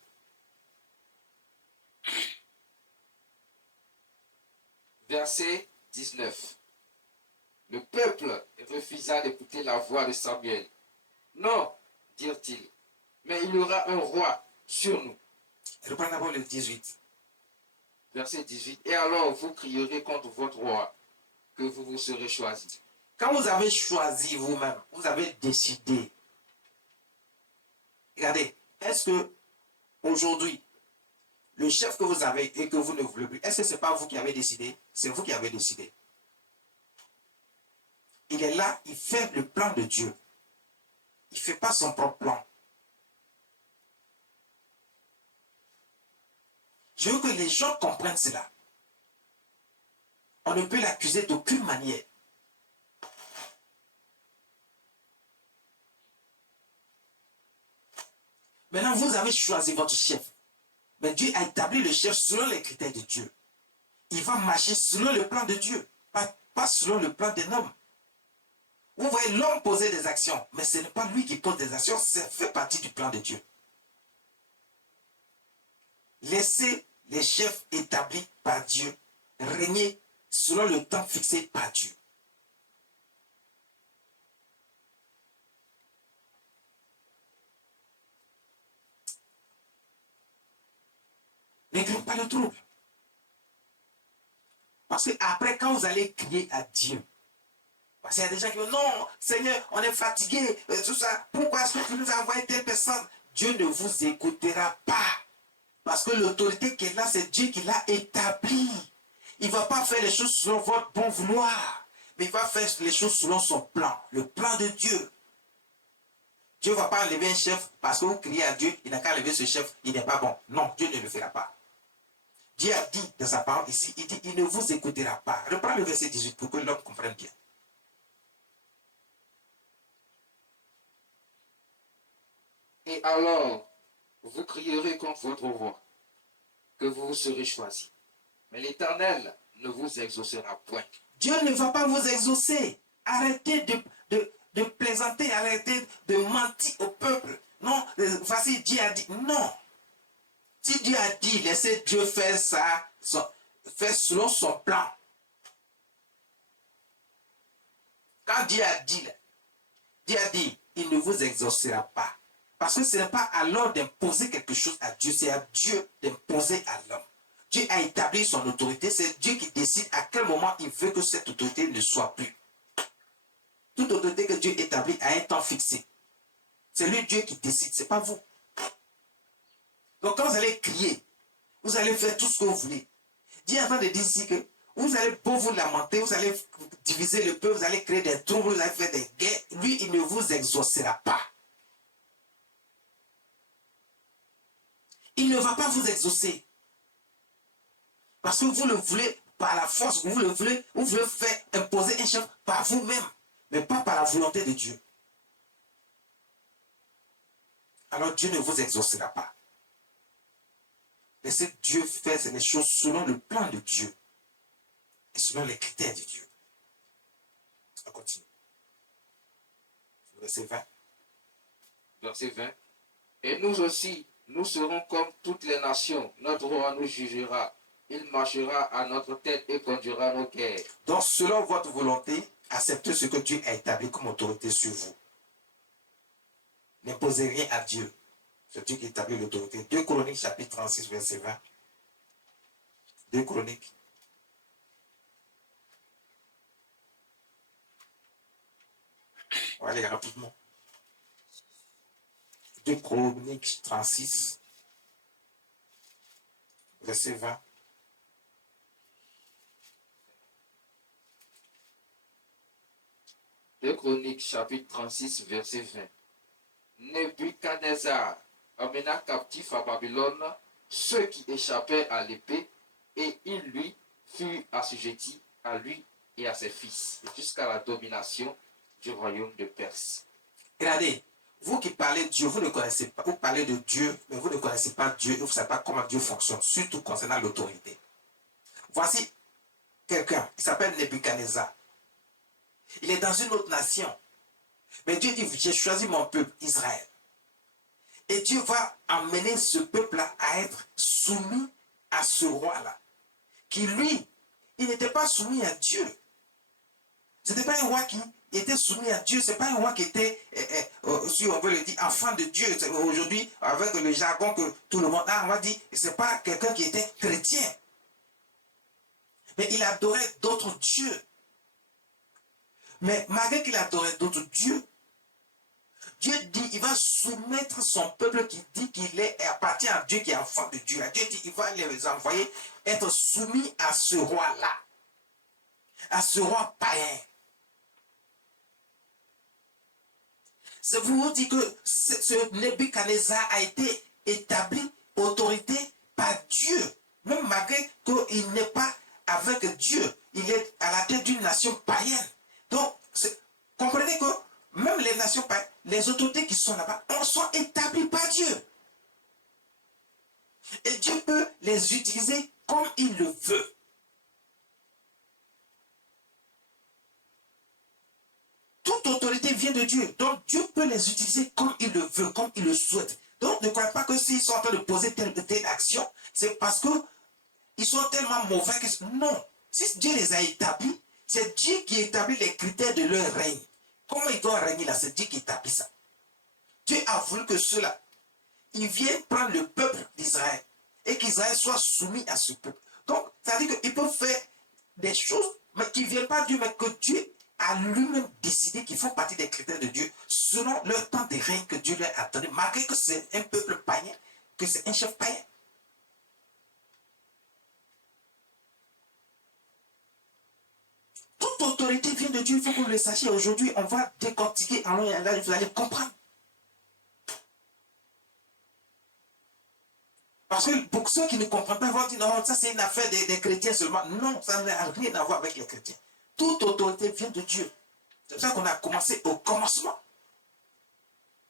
Verset 19. Le peuple refusa d'écouter la voix de Samuel. Non, dirent-ils, mais il y aura un roi sur nous. Reprends d'abord le 18. Verset 18. Et alors vous crierez contre votre roi, que vous vous serez choisi. Quand vous avez choisi vous-même, vous avez décidé. Regardez, est-ce que aujourd'hui, le chef que vous avez et que vous ne voulez plus, est-ce que ce n'est pas vous qui avez décidé? C'est vous qui avez décidé. Il est là, il fait le plan de Dieu. Il ne fait pas son propre plan. Je veux que les gens comprennent cela. On ne peut l'accuser d'aucune manière. Maintenant, vous avez choisi votre chef. Mais Dieu a établi le chef selon les critères de Dieu. il va marcher selon le plan de Dieu, pas selon le plan d'un homme. Vous voyez l'homme poser des actions, mais ce n'est pas lui qui pose des actions, ça fait partie du plan de Dieu. Laissez les chefs établis par Dieu régner selon le temps fixé par Dieu. Ne craignez pas le trouble. Parce que après, quand vous allez crier à Dieu, parce qu'il y a des gens qui disent non, Seigneur, on est fatigué, tout ça. Pourquoi est-ce que tu nous as envoyé telle personne? Dieu ne vous écoutera pas. Parce que l'autorité qui est là, c'est Dieu qui l'a établie. Il ne va pas faire les choses selon votre bon vouloir, mais il va faire les choses selon son plan, le plan de Dieu. Dieu ne va pas enlever un chef parce que vous criez à Dieu, il n'a qu'à enlever ce chef, il n'est pas bon. Non, Dieu ne le fera pas. Dieu a dit dans sa parole ici, il dit, il ne vous écoutera pas. Reprends le verset 18 pour que l'homme comprenne bien. Et alors, vous crierez contre votre voix, que vous serez choisis. Mais l'Éternel ne vous exaucera point. Dieu ne va pas vous exaucer. Arrêtez de plaisanter, arrêtez de mentir au peuple. Non, voici Dieu a dit, non. Si Dieu a dit, laissez Dieu faire ça, faire selon son plan. Quand Dieu a dit, il ne vous exaucera pas. Parce que ce n'est pas à l'homme d'imposer quelque chose à Dieu, c'est à Dieu d'imposer à l'homme. Dieu a établi son autorité, c'est Dieu qui décide à quel moment il veut que cette autorité ne soit plus. Toute autorité que Dieu établit a un temps fixé. C'est lui Dieu qui décide, ce n'est pas vous. Donc quand vous allez crier, vous allez faire tout ce que vous voulez. Dieu est en train de dire ici que vous allez beau vous lamenter, vous allez diviser le peuple, vous allez créer des troubles, vous allez faire des guerres. Lui, il ne vous exaucera pas. Il ne va pas vous exaucer. Parce que vous le voulez par la force, vous voulez faire imposer un chef par vous-même, mais pas par la volonté de Dieu. Alors Dieu ne vous exaucera pas. Laissez Dieu faire les choses selon le plan de Dieu et selon les critères de Dieu. On continue. Verset 20. Verset 20. Et nous aussi, nous serons comme toutes les nations. Notre roi nous jugera. Il marchera à notre tête et conduira nos guerres. Donc, selon votre volonté, acceptez ce que Dieu a établi comme autorité sur vous. N'imposez rien à Dieu. C'est Dieu qui établit l'autorité. 2 Chroniques, chapitre 36, verset 20. 2 Chroniques. On va aller rapidement. 2 Chroniques 36, verset 20. Deux Chroniques, chapitre 36, verset 20. Nebuchadnezzar amena captif à Babylone ceux qui échappaient à l'épée, et il lui fut assujetti à lui et à ses fils, jusqu'à la domination du royaume de Perse. Regardez, vous qui parlez de Dieu, vous ne connaissez pas, vous parlez de Dieu, mais vous ne connaissez pas Dieu, et vous ne savez pas comment Dieu fonctionne, surtout concernant l'autorité. Voici quelqu'un qui s'appelle Nebuchadnezzar. Il est dans une autre nation. Mais Dieu dit, j'ai choisi mon peuple, Israël. Et Dieu va amener ce peuple-là à être soumis à ce roi-là. Qui lui, il n'était pas soumis à Dieu. Ce n'était pas un roi qui était soumis à Dieu. Ce n'est pas un roi qui était, si on veut le dire, enfant de Dieu. Aujourd'hui, avec le jargon que tout le monde a, on va dire, ce n'est pas quelqu'un qui était chrétien. Mais il adorait d'autres dieux. Mais malgré qu'il adorait d'autres dieux, Dieu dit, il va soumettre son peuple qui dit qu'il appartient à Dieu, qui est enfant de Dieu. Dieu dit, il va les envoyer être soumis à ce roi-là, à ce roi païen. C'est vous vous dites que ce Nebuchadnezzar a été établi autorité par Dieu, même malgré qu'il n'est pas avec Dieu, il est à la tête d'une nation païenne. Donc, comprenez que même les nations païennes, les autorités qui sont là-bas, sont établies par Dieu. Et Dieu peut les utiliser comme il le veut. vient de Dieu. Donc Dieu peut les utiliser comme il le veut, comme il le souhaite. Donc ne croyez pas que s'ils sont en train de poser telle ou telle action, c'est parce qu'ils sont tellement mauvais que... Non. Si Dieu les a établis, c'est Dieu qui établit les critères de leur règne. Comment ils doivent régner là? C'est Dieu qui établit ça. Dieu a voulu que ceux-là, ils viennent prendre le peuple d'Israël et qu'Israël soit soumis à ce peuple. Donc, ça veut dire qu'ils peuvent faire des choses mais qui ne viennent pas de Dieu, mais que Dieu a lui-même décidé qu'ils font partie des critères de Dieu selon leur temps de règne que Dieu leur a donné, malgré que c'est un peuple païen, que c'est un chef païen. Toute autorité vient de Dieu, il faut que vous le sachiez. Aujourd'hui, on va décortiquer, alors là, vous allez comprendre. Parce que pour ceux qui ne comprennent pas, ils vont dire non, ça c'est une affaire des chrétiens seulement. Non, ça n'a rien à voir avec les chrétiens. Toute autorité vient de Dieu. C'est pour ça qu'on a commencé au commencement.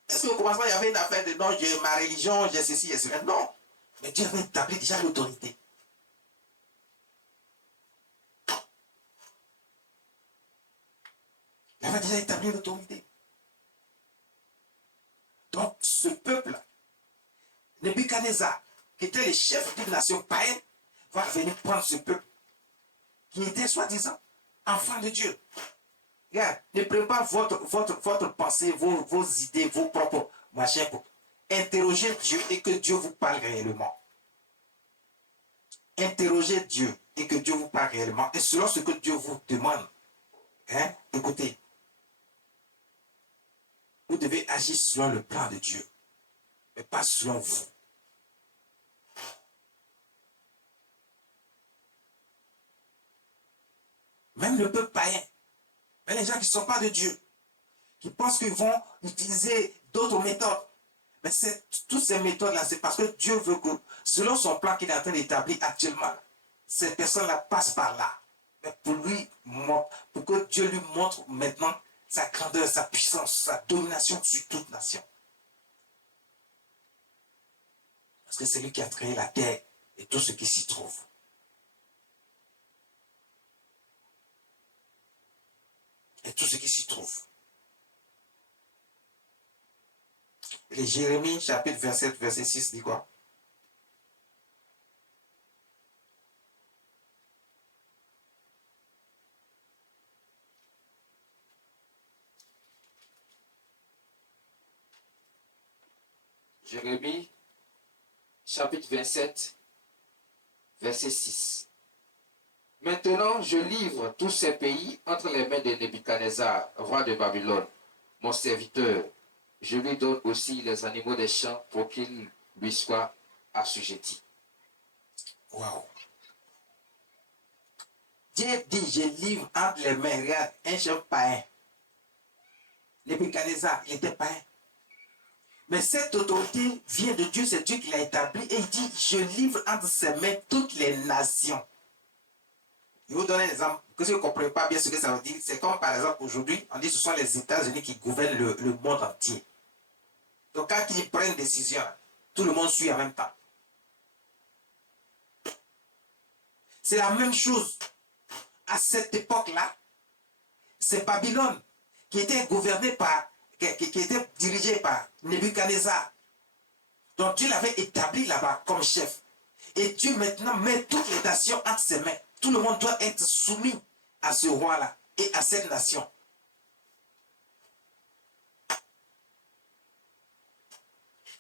Est-ce qu'au commencement, il y avait une affaire de non, j'ai ma religion, j'ai ceci, j'ai cela? Non. Mais Dieu avait établi déjà l'autorité. Il avait déjà établi l'autorité. Donc, ce peuple-là, Nebuchadnezzar, qui était le chef d'une nation païenne, va venir prendre ce peuple qui était soi-disant enfant de Dieu. Regarde, ne prenez pas votre pensée, vos idées, vos propres machins pour interroger Dieu et que Dieu vous parle réellement. Interrogez Dieu et que Dieu vous parle réellement. Et selon ce que Dieu vous demande, écoutez, vous devez agir selon le plan de Dieu, mais pas selon vous. Même le peuple païen, même les gens qui ne sont pas de Dieu, qui pensent qu'ils vont utiliser d'autres méthodes. Mais toutes ces méthodes-là, c'est parce que Dieu veut que, selon son plan qu'il est en train d'établir actuellement, ces personnes-là passent par là. Mais pour que Dieu lui montre maintenant sa grandeur, sa puissance, sa domination sur toute nation. Parce que c'est lui qui a créé la terre et tout ce qui s'y trouve. Et tout ce qui s'y trouve. Et Jérémie, chapitre 27, verset 6, dit quoi? Jérémie, chapitre 27, verset 6. Maintenant, je livre tous ces pays entre les mains de Nebuchadnezzar, roi de Babylone, mon serviteur. Je lui donne aussi les animaux des champs pour qu'ils lui soient assujettis. Waouh! Dieu dit, je livre entre les mains, regarde, un chef païen. Nebuchadnezzar, il était païen. Mais cette autorité vient de Dieu, c'est Dieu qui l'a établie. Et il dit, je livre entre ses mains toutes les nations. Je vais vous donner un exemple, que si vous ne comprenez pas bien ce que ça veut dire, c'est comme par exemple aujourd'hui, on dit que ce sont les États-Unis qui gouvernent le monde entier. Donc quand ils prennent une décision, tout le monde suit en même temps. C'est la même chose. À cette époque-là, c'est Babylone qui était gouverné par, qui était dirigé par Nebuchadnezzar. Donc Dieu l'avait établi là-bas comme chef. Et Dieu maintenant met toutes les nations entre ses mains. Tout le monde doit être soumis à ce roi-là et à cette nation.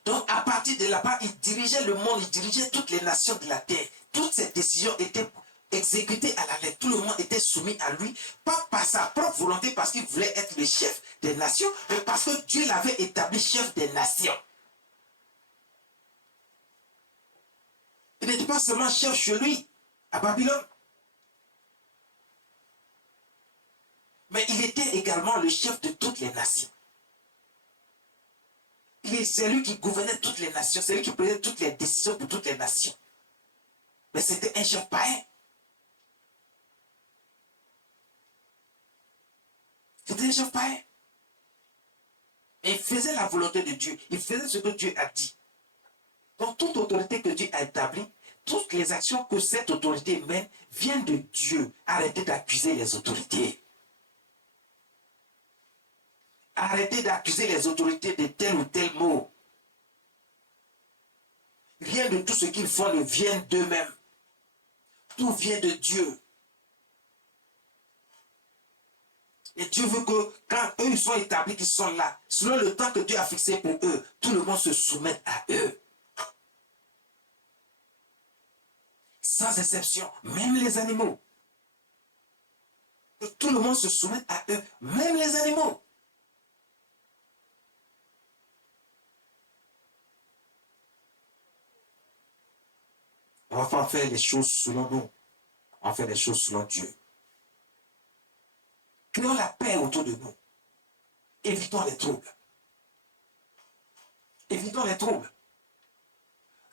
Donc à partir de là-bas, il dirigeait le monde, il dirigeait toutes les nations de la terre. Toutes ces décisions étaient exécutées à la lettre. Tout le monde était soumis à lui, pas par sa propre volonté, parce qu'il voulait être le chef des nations, mais parce que Dieu l'avait établi chef des nations. Il n'était pas seulement chef chez lui, à Babylone, mais il était également le chef de toutes les nations. C'est lui qui gouvernait toutes les nations, c'est lui qui prenait toutes les décisions pour toutes les nations. Mais c'était un chef païen. C'était un chef païen. Et il faisait la volonté de Dieu. Il faisait ce que Dieu a dit. Donc toute autorité que Dieu a établie, toutes les actions que cette autorité mène viennent de Dieu. Arrêtez d'accuser les autorités. Arrêtez d'accuser les autorités de tel ou tel mot. Rien de tout ce qu'ils font ne vient d'eux-mêmes. Tout vient de Dieu. Et Dieu veut que quand eux ils sont établis, qu'ils sont là, selon le temps que Dieu a fixé pour eux, tout le monde se soumette à eux. Sans exception, même les animaux. Que tout le monde se soumette à eux, même les animaux. On va pas faire les choses selon nous. On va faire les choses selon Dieu. Créons la paix autour de nous. Évitons les troubles. Évitons les troubles.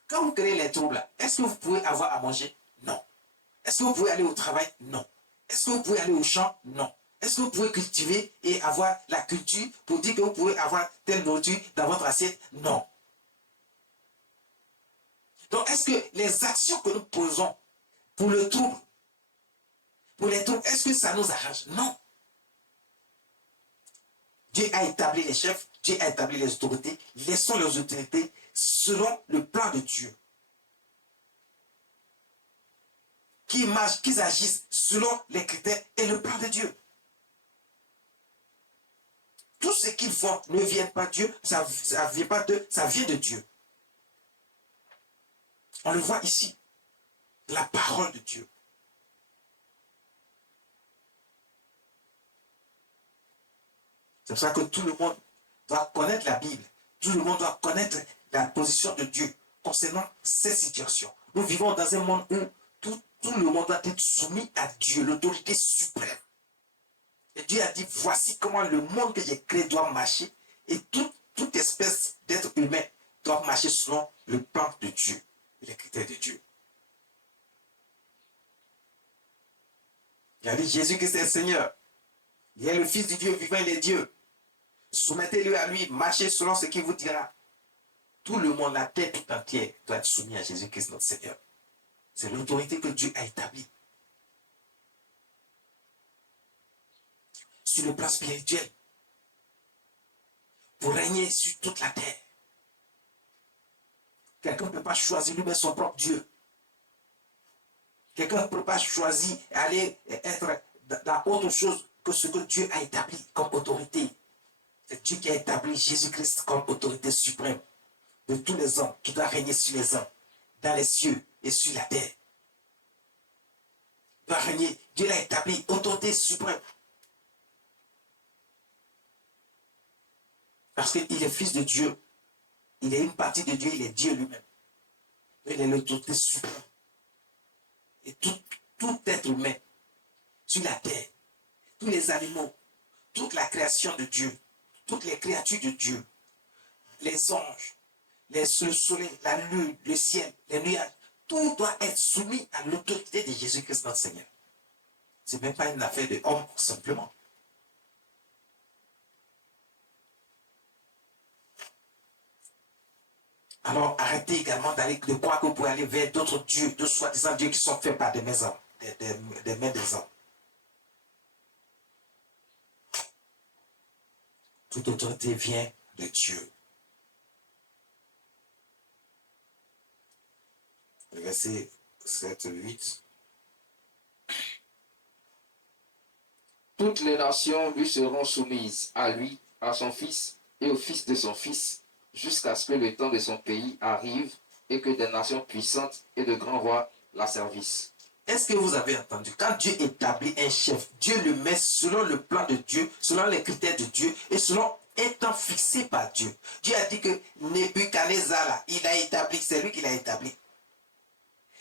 Quand vous créez les troubles, est-ce que vous pouvez avoir à manger? Non. Est-ce que vous pouvez aller au travail? Non. Est-ce que vous pouvez aller au champ? Non. Est-ce que vous pouvez cultiver et avoir la culture pour dire que vous pouvez avoir telle nourriture dans votre assiette? Non. Donc, est-ce que les actions que nous posons pour le trouble, pour les troubles, est-ce que ça nous arrange? Non. Dieu a établi les chefs, Dieu a établi les autorités. Laissons les autorités selon le plan de Dieu. Qu'ils marchent, qu'ils agissent selon les critères et le plan de Dieu. Tout ce qu'ils font ne vient pas de Dieu, ça vient pas d'eux, ça vient de Dieu. On le voit ici. La parole de Dieu. C'est pour ça que tout le monde doit connaître la Bible. Tout le monde doit connaître la position de Dieu concernant ces situations. Nous vivons dans un monde où tout le monde doit être soumis à Dieu, l'autorité suprême. Et Dieu a dit, voici comment le monde que j'ai créé doit marcher. Et toute espèce d'être humain doit marcher selon le plan de Dieu et les critères de Dieu. Il a dit, Jésus-Christ est le Seigneur. Il est le Fils du Dieu vivant, il est Dieu. Soumettez-le à lui, marchez selon ce qu'il vous dira. Tout le monde, la terre tout entière, doit être soumis à Jésus-Christ, notre Seigneur. C'est l'autorité que Dieu a établie. Sur le plan spirituel, pour régner sur toute la terre. Quelqu'un ne peut pas choisir lui-même son propre Dieu. Quelqu'un ne peut pas choisir aller être dans autre chose que ce que Dieu a établi comme autorité. C'est Dieu qui a établi Jésus-Christ comme autorité suprême de tous les hommes, qui doit régner sur les hommes, dans les cieux et sur la terre. Il doit régner. Dieu l'a établi, autorité suprême. Parce qu'il est fils de Dieu. Il est une partie de Dieu, il est Dieu lui-même. Il est l'autorité suprême. Et tout être humain sur la terre, tous les animaux, toute la création de Dieu, toutes les créatures de Dieu, les anges, le soleil, la lune, le ciel, les nuages, tout doit être soumis à l'autorité de Jésus-Christ notre Seigneur. Ce n'est même pas une affaire de homme simplement. Alors arrêtez également de croire que vous pouvez aller vers d'autres dieux, de soi-disant dieux qui sont faits par des mains des hommes. Toute autorité vient de Dieu. Le verset 7, 8. Toutes les nations lui seront soumises, à lui, à son fils et au fils de son fils, jusqu'à ce que le temps de son pays arrive et que des nations puissantes et de grands rois la servissent. Est-ce que vous avez entendu? Quand Dieu établit un chef, Dieu le met selon le plan de Dieu, selon les critères de Dieu et selon étant fixé par Dieu. Dieu a dit que Nebuchadnezzar, là, il a établi, c'est lui qui l'a établi.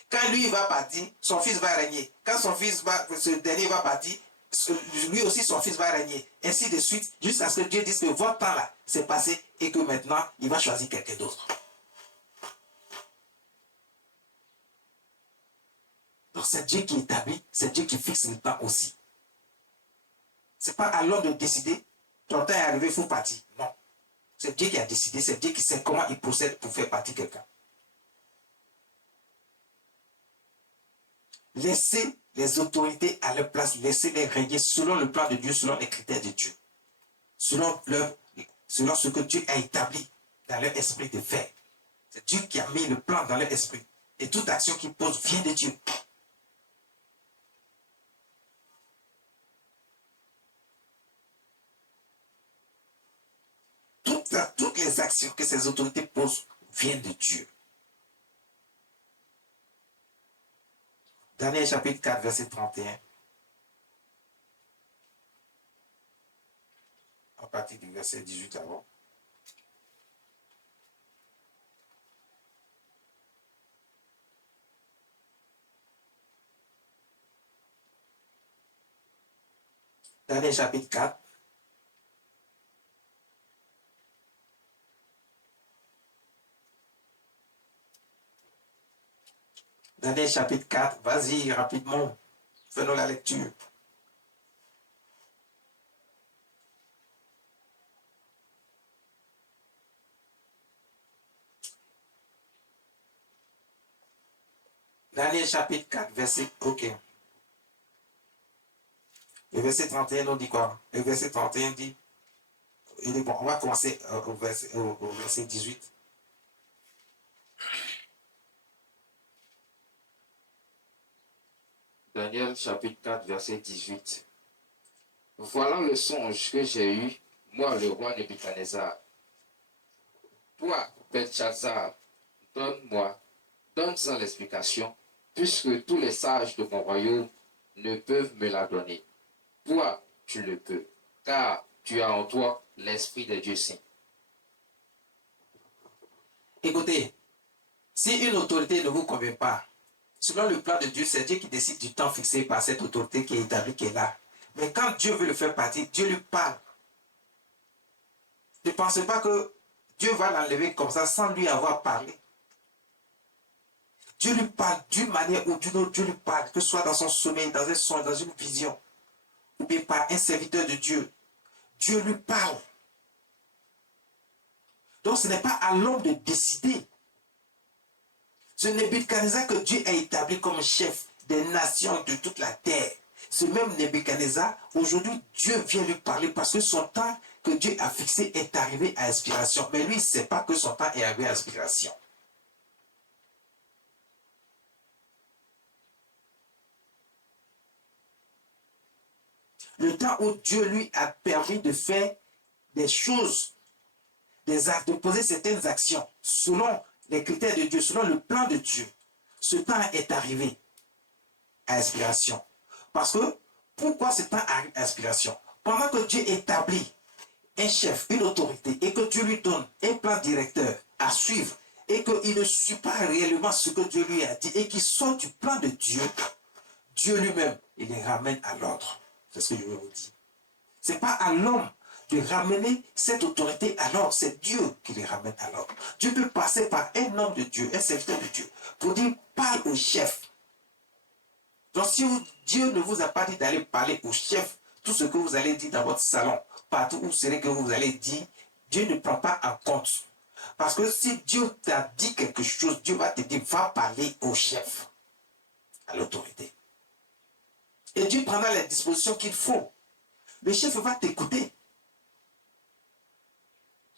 Quand lui va partir, son fils va régner. Quand ce dernier va partir, lui aussi son fils va régner. Ainsi de suite, jusqu'à ce que Dieu dise que votre temps là, c'est passé et que maintenant, il va choisir quelqu'un d'autre. Donc c'est Dieu qui établit, c'est Dieu qui fixe le temps aussi. C'est pas à l'homme de décider, ton temps est arrivé, il faut partir. Non. C'est Dieu qui a décidé, c'est Dieu qui sait comment il procède pour faire partir quelqu'un. Laissez les autorités à leur place, laissez-les régner selon le plan de Dieu, selon les critères de Dieu. selon ce que Dieu a établi dans leur esprit de faire. C'est Dieu qui a mis le plan dans leur esprit. Et toute action qu'ils posent vient de Dieu. Toutes les actions que ces autorités posent viennent de Dieu. Daniel chapitre 4, verset 31. À partir du verset 18 avant. Daniel chapitre 4. Daniel chapitre 4, vas-y rapidement, faisons la lecture. Daniel chapitre 4, verset, ok. Le verset 31 nous dit quoi? Le verset 31 dit, il est bon, on va commencer au verset 18. Daniel chapitre 4, verset 18. Voilà le songe que j'ai eu, moi le roi Nebuchadnezzar. Toi, Belshazzar, donne-en l'explication, puisque tous les sages de mon royaume ne peuvent me la donner. Toi, tu le peux, car tu as en toi l'esprit de Dieu saint. Écoutez, si une autorité ne vous convient pas, selon le plan de Dieu, c'est Dieu qui décide du temps fixé par cette autorité qui est établie, qui est là. Mais quand Dieu veut le faire partir, Dieu lui parle. Ne pensez pas que Dieu va l'enlever comme ça sans lui avoir parlé. Dieu lui parle d'une manière ou d'une autre, Dieu lui parle, que ce soit dans son sommeil, dans un songe, dans une vision, ou bien par un serviteur de Dieu. Dieu lui parle. Donc ce n'est pas à l'homme de décider. Ce Nebuchadnezzar que Dieu a établi comme chef des nations de toute la terre. Ce même Nebuchadnezzar, aujourd'hui, Dieu vient lui parler parce que son temps que Dieu a fixé est arrivé à expiration. Mais lui, il ne sait pas que son temps est arrivé à expiration. Le temps où Dieu lui a permis de faire des choses, des actes, de poser certaines actions selon les critères de Dieu, selon le plan de Dieu, ce temps est arrivé à expiration. Parce que, pourquoi ce temps arrive à expiration? Pendant que Dieu établit un chef, une autorité, et que Dieu lui donne un plan directeur à suivre, et qu'il ne suit pas réellement ce que Dieu lui a dit, et qu'il sort du plan de Dieu, Dieu lui-même, il les ramène à l'ordre. C'est ce que je veux vous dire. Ce n'est pas à l'homme de ramener cette autorité à l'ordre, c'est Dieu qui les ramène à l'ordre. Dieu peut passer par un homme de Dieu, un serviteur de Dieu, pour dire, parle au chef. Donc si Dieu ne vous a pas dit d'aller parler au chef, tout ce que vous allez dire dans votre salon, partout où c'est que vous allez dire, Dieu ne prend pas en compte. Parce que si Dieu t'a dit quelque chose, Dieu va te dire, va parler au chef, à l'autorité. Et Dieu prendra les dispositions qu'il faut. Le chef va t'écouter.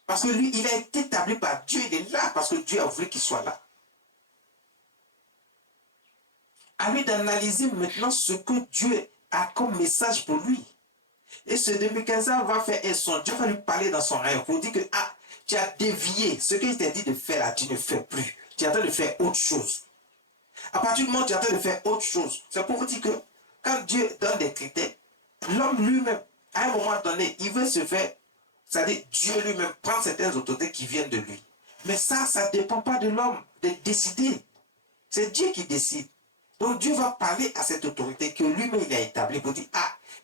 Parce que lui, il a été établi par Dieu, il est là parce que Dieu a voulu qu'il soit là. À lui d'analyser maintenant ce que Dieu a comme message pour lui. Et ce Nebuchadnezzar va faire un son. Dieu va lui parler dans son rêve pour dire que tu as dévié. Ce qu'il t'a dit de faire là, tu ne fais plus. Tu es en train de faire autre chose. À partir du moment où tu es en train de faire autre chose, c'est pour vous dire que quand Dieu donne des critères, l'homme lui-même, à un moment donné, il veut se faire, c'est-à-dire Dieu lui-même prend certaines autorités qui viennent de lui. Mais ça ne dépend pas de l'homme de décider. C'est Dieu qui décide. Donc Dieu va parler à cette autorité que lui-même il a établie pour dire,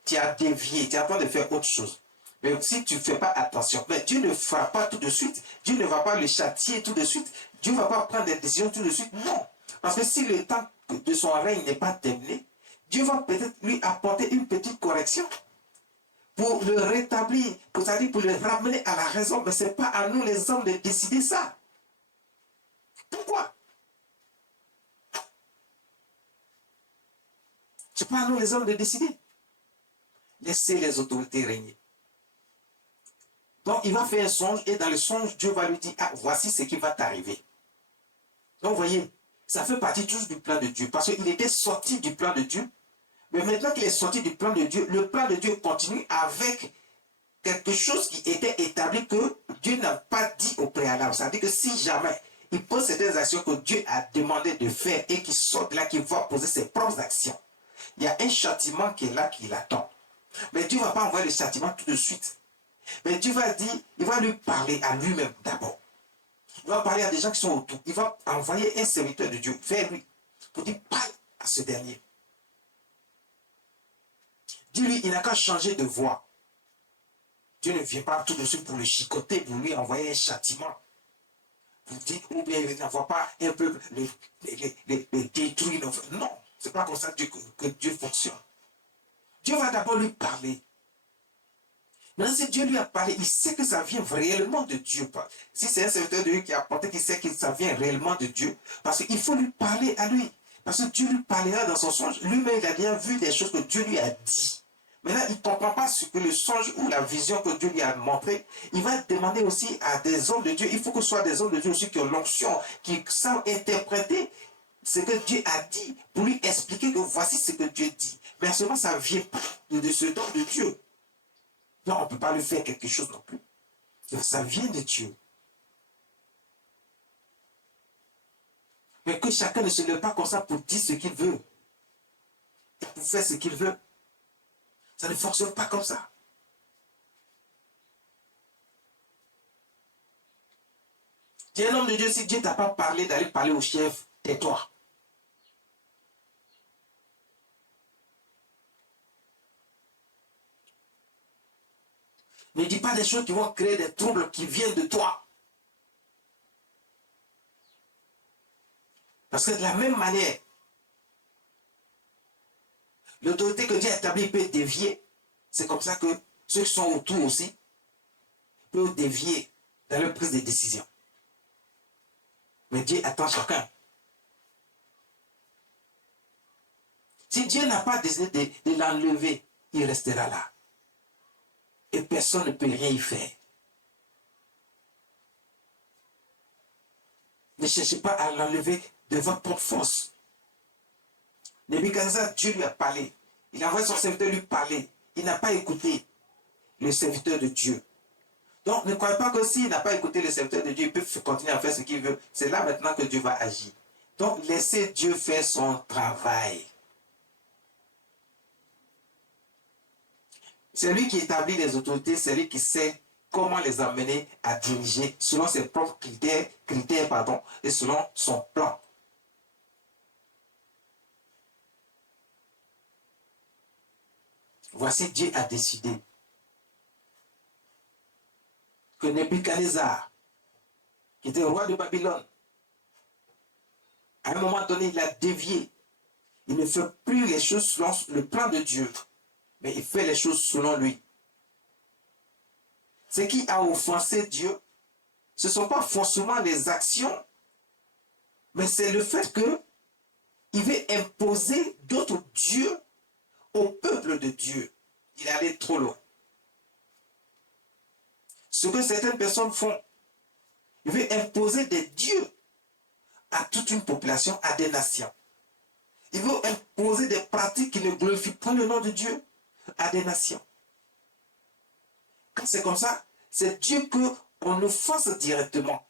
tu as dévié, tu es en train de faire autre chose. Mais si tu ne fais pas attention, mais Dieu ne fera pas tout de suite. Dieu ne va pas le châtier tout de suite. Dieu ne va pas prendre des décisions tout de suite. Non. Parce que si le temps de son règne n'est pas terminé, Dieu va peut-être lui apporter une petite correction pour le rétablir, c'est-à-dire pour le ramener à la raison. Mais ce n'est pas à nous les hommes de décider ça. Pourquoi? Ce n'est pas à nous les hommes de décider. Laissez les autorités régner. Donc, il va faire un songe et dans le songe, Dieu va lui dire, ah, voici ce qui va t'arriver. Donc, vous voyez, ça fait partie toujours du plan de Dieu parce qu'il était sorti du plan de Dieu. Mais maintenant qu'il est sorti du plan de Dieu, le plan de Dieu continue avec quelque chose qui était établi que Dieu n'a pas dit au préalable. Ça veut dire que si jamais il pose certaines actions que Dieu a demandé de faire et qu'il sort de là, qu'il va poser ses propres actions, il y a un châtiment qui est là, qui l'attend. Mais Dieu ne va pas envoyer le châtiment tout de suite. Mais Dieu va dire, il va lui parler à lui-même d'abord. Il va parler à des gens qui sont autour. Il va envoyer un serviteur de Dieu vers lui pour dire, parle à ce dernier. Dieu, lui, il n'a qu'à changer de voix. Dieu ne vient pas tout de suite pour le chicoter, pour lui envoyer un châtiment. Pour dire, ou bien il n'envoie pas un peu les détruire. Non, c'est pas comme ça que Dieu fonctionne. Dieu va d'abord lui parler. Maintenant, si Dieu lui a parlé, il sait que ça vient réellement de Dieu. Si c'est un serviteur de Dieu qui a apporté, qu'il sait que ça vient réellement de Dieu. Parce qu'il faut lui parler à lui. Parce que Dieu lui parlera dans son songe. Lui-même, il a bien vu des choses que Dieu lui a dit. Maintenant, il ne comprend pas ce que le songe ou la vision que Dieu lui a montré. Il va demander aussi à des hommes de Dieu. Il faut que ce soit des hommes de Dieu aussi qui ont l'onction, qui savent interpréter ce que Dieu a dit pour lui expliquer que voici ce que Dieu dit. Mais seulement ça vient pas de ce don de Dieu. Non, on ne peut pas lui faire quelque chose non plus. Ça vient de Dieu. Mais que chacun ne se lève pas comme ça pour dire ce qu'il veut. Et pour faire ce qu'il veut. Ça ne fonctionne pas comme ça. Tu es un homme de Dieu, si Dieu ne t'a pas parlé d'aller parler au chef, tais-toi. Ne dis pas des choses qui vont créer des troubles qui viennent de toi. Parce que de la même manière, l'autorité que Dieu a établie peut dévier. C'est comme ça que ceux qui sont autour aussi peuvent dévier dans leur prise de décision. Mais Dieu attend chacun. Si Dieu n'a pas décidé de l'enlever, il restera là. Et personne ne peut rien y faire. Ne cherchez pas à l'enlever de votre propre force. Nebuchadnezzar, Dieu lui a parlé. Il a envoyé son serviteur lui parler. Il n'a pas écouté le serviteur de Dieu. Donc, ne croyez pas que s'il n'a pas écouté le serviteur de Dieu, il peut continuer à faire ce qu'il veut. C'est là maintenant que Dieu va agir. Donc, laissez Dieu faire son travail. C'est lui qui établit les autorités, c'est lui qui sait comment les amener à diriger selon ses propres critères et selon son plan. Voici, Dieu a décidé que Nebuchadnezzar, qui était roi de Babylone, à un moment donné, il a dévié. Il ne fait plus les choses selon le plan de Dieu, mais il fait les choses selon lui. Ce qui a offensé Dieu, ce ne sont pas forcément les actions, mais c'est le fait qu'il veut imposer d'autres dieux au peuple de Dieu. Il est allé trop loin. Ce que certaines personnes font, il veut imposer des dieux à toute une population, à des nations. Il veut imposer des pratiques qui ne glorifient pas le nom de Dieu à des nations. Quand c'est comme ça, c'est Dieu qu'on offense directement.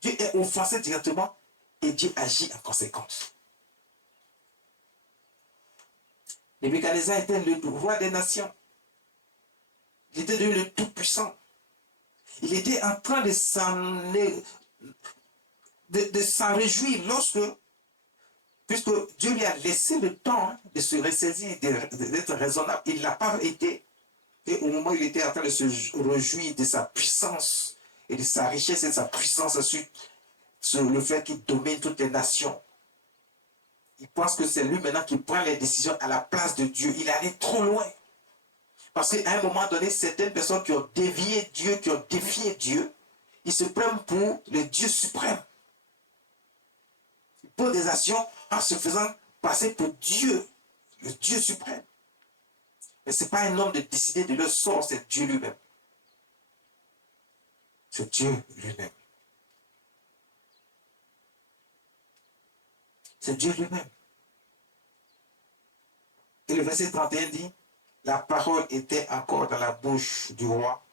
Dieu est offensé directement et Dieu agit en conséquence. Nebuchadnezzar était le roi des nations. Il était devenu le tout-puissant. Il était en train de s'en réjouir puisque Dieu lui a laissé le temps de se ressaisir, d'être raisonnable. Il n'a pas été. Et au moment où il était en train de se réjouir de sa puissance et de sa richesse et de sa puissance sur le fait qu'il domine toutes les nations, il pense que c'est lui maintenant qui prend les décisions à la place de Dieu. Il est allé trop loin. Parce qu'à un moment donné, certaines personnes qui ont dévié Dieu, qui ont défié Dieu, ils se prennent pour le Dieu suprême. Ils posent des actions en se faisant passer pour Dieu, le Dieu suprême. Mais ce n'est pas un homme de décider de leur sort, c'est Dieu lui-même. C'est Dieu lui-même. C'est Dieu lui-même. Et le verset 31 dit, la parole était encore dans la bouche du roi.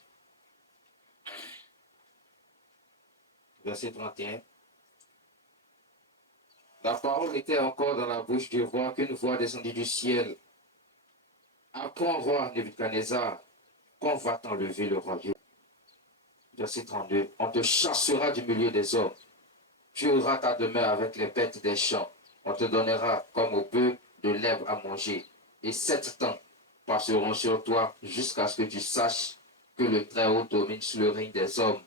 Verset 31. La parole était encore dans la bouche du roi qu'une voix descendit du ciel. À quand, roi Nebuchadnezzar, quand va t'enlever le royaume? Verset 32. On te chassera du milieu des hommes. Tu auras ta demeure avec les bêtes des champs. On te donnera comme au bœuf de l'herbe à manger. Et 7 temps passeront sur toi jusqu'à ce que tu saches que le Très-Haut domine sur le règne des hommes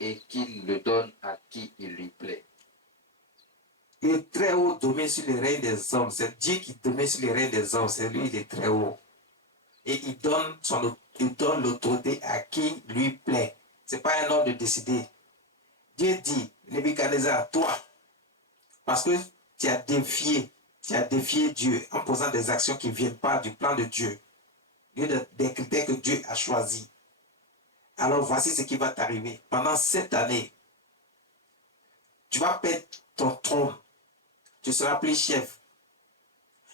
et qu'il le donne à qui il lui plaît. Le Très-Haut domine sur le règne des hommes. C'est Dieu qui domine sur le règne des hommes. C'est lui, il est très haut. Et il donne l'autorité à qui lui plaît. Ce n'est pas un homme de décider. Dieu dit, Nebuchadnezzar, toi, parce que tu as défié Dieu en posant des actions qui ne viennent pas du plan de Dieu, des critères que Dieu a choisis. Alors voici ce qui va t'arriver. Pendant 7 années, tu vas perdre ton trône. Tu seras plus chef.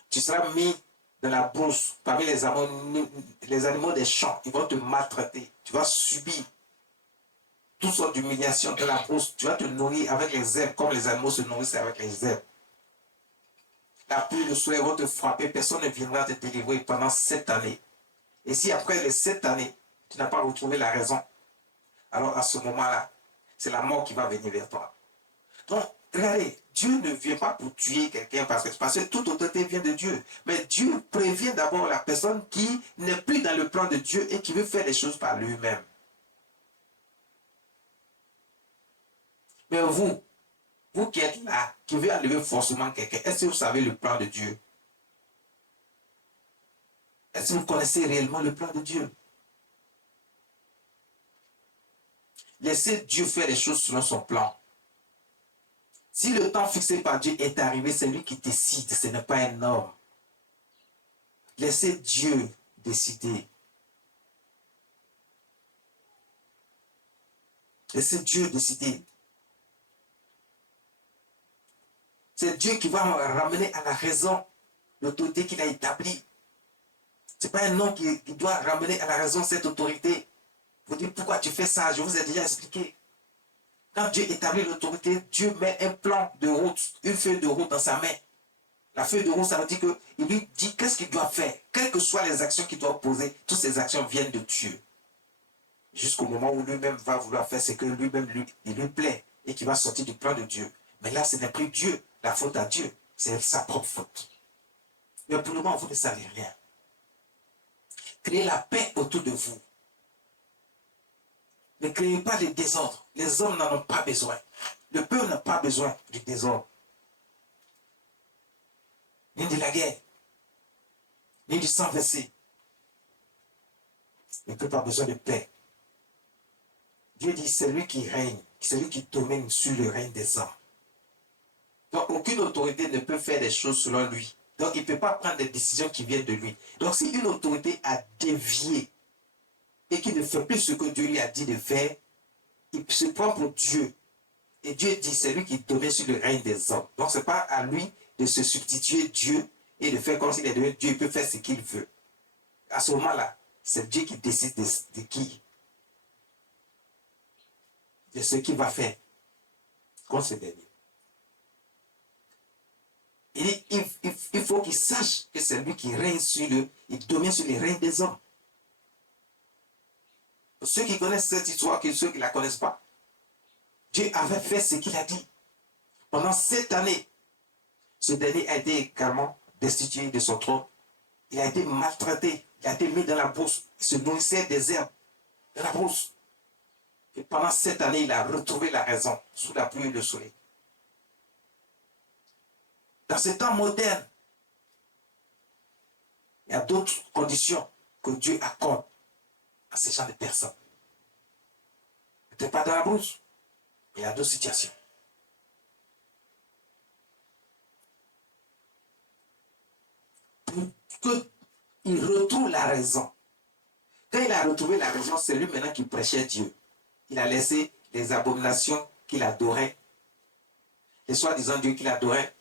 Tu seras mis dans la brousse parmi les animaux des champs. Ils vont te maltraiter. Tu vas subir toutes sortes d'humiliations de la brousse. Tu vas te nourrir avec les herbes comme les animaux se nourrissent avec les herbes. La pluie, le soleil vont te frapper. Personne ne viendra te délivrer pendant 7 années. Et si après les 7 années, tu n'as pas retrouvé la raison, alors à ce moment-là, c'est la mort qui va venir vers toi. Donc, regardez, Dieu ne vient pas pour tuer quelqu'un parce que toute autorité vient de Dieu. Mais Dieu prévient d'abord la personne qui n'est plus dans le plan de Dieu et qui veut faire les choses par lui-même. Mais vous qui êtes là, qui veut enlever forcément quelqu'un, est-ce que vous savez le plan de Dieu? Est-ce que vous connaissez réellement le plan de Dieu? Laissez Dieu faire les choses selon son plan. Si le temps fixé par Dieu est arrivé, c'est lui qui décide, ce n'est pas un homme. Laissez Dieu décider. Laissez Dieu décider. C'est Dieu qui va ramener à la raison l'autorité qu'il a établie. Ce n'est pas un homme qui doit ramener à la raison cette autorité. Vous dites pourquoi tu fais ça, je vous ai déjà expliqué. Quand Dieu établit l'autorité, Dieu met un plan de route, une feuille de route dans sa main. La feuille de route, ça veut dire qu'il lui dit qu'est-ce qu'il doit faire. Quelles que soient les actions qu'il doit poser, toutes ces actions viennent de Dieu. Jusqu'au moment où lui-même va vouloir faire ce que lui-même il lui plaît et qu'il va sortir du plan de Dieu. Mais là, ce n'est plus Dieu, la faute à Dieu, c'est sa propre faute. Mais pour le moment, vous ne savez rien. Créez la paix autour de vous. Ne créez pas les désordres. Les hommes n'en ont pas besoin. Le peuple n'a pas besoin du désordre. Ni de la guerre. Ni du sang versé. Le peuple a besoin de paix. Dieu dit, c'est lui qui règne, c'est lui qui domine sur le règne des hommes. Donc, aucune autorité ne peut faire des choses selon lui. Donc, il ne peut pas prendre des décisions qui viennent de lui. Donc, si une autorité a dévié et qui ne fait plus ce que Dieu lui a dit de faire, il se prend pour Dieu. Et Dieu dit, c'est lui qui domine sur le règne des hommes. Donc, ce n'est pas à lui de se substituer Dieu et de faire comme s'il est devenu Dieu, il peut faire ce qu'il veut. À ce moment-là, c'est Dieu qui décide de qui, de ce qu'il va faire contre ce dernier. Il faut qu'il sache que c'est lui qui règne il domine sur les règnes des hommes. Pour ceux qui connaissent cette histoire, que ceux qui ne la connaissent pas, Dieu avait fait ce qu'il a dit. Pendant 7 années, ce dernier a été également destitué de son trône. Il a été maltraité, il a été mis dans la brousse. Il se nourrissait des herbes de la brousse. Et pendant 7 années, il a retrouvé la raison sous la pluie et le soleil. Dans ce temps moderne, il y a d'autres conditions que Dieu accorde à ces gens de personnes. Peut-être pas dans la brousse, mais il y a d'autres situations. Pour qu'il retrouve la raison. Quand il a retrouvé la raison, c'est lui maintenant qui prêchait Dieu. Il a laissé les abominations qu'il adorait, les soi-disant dieux qu'il adorait.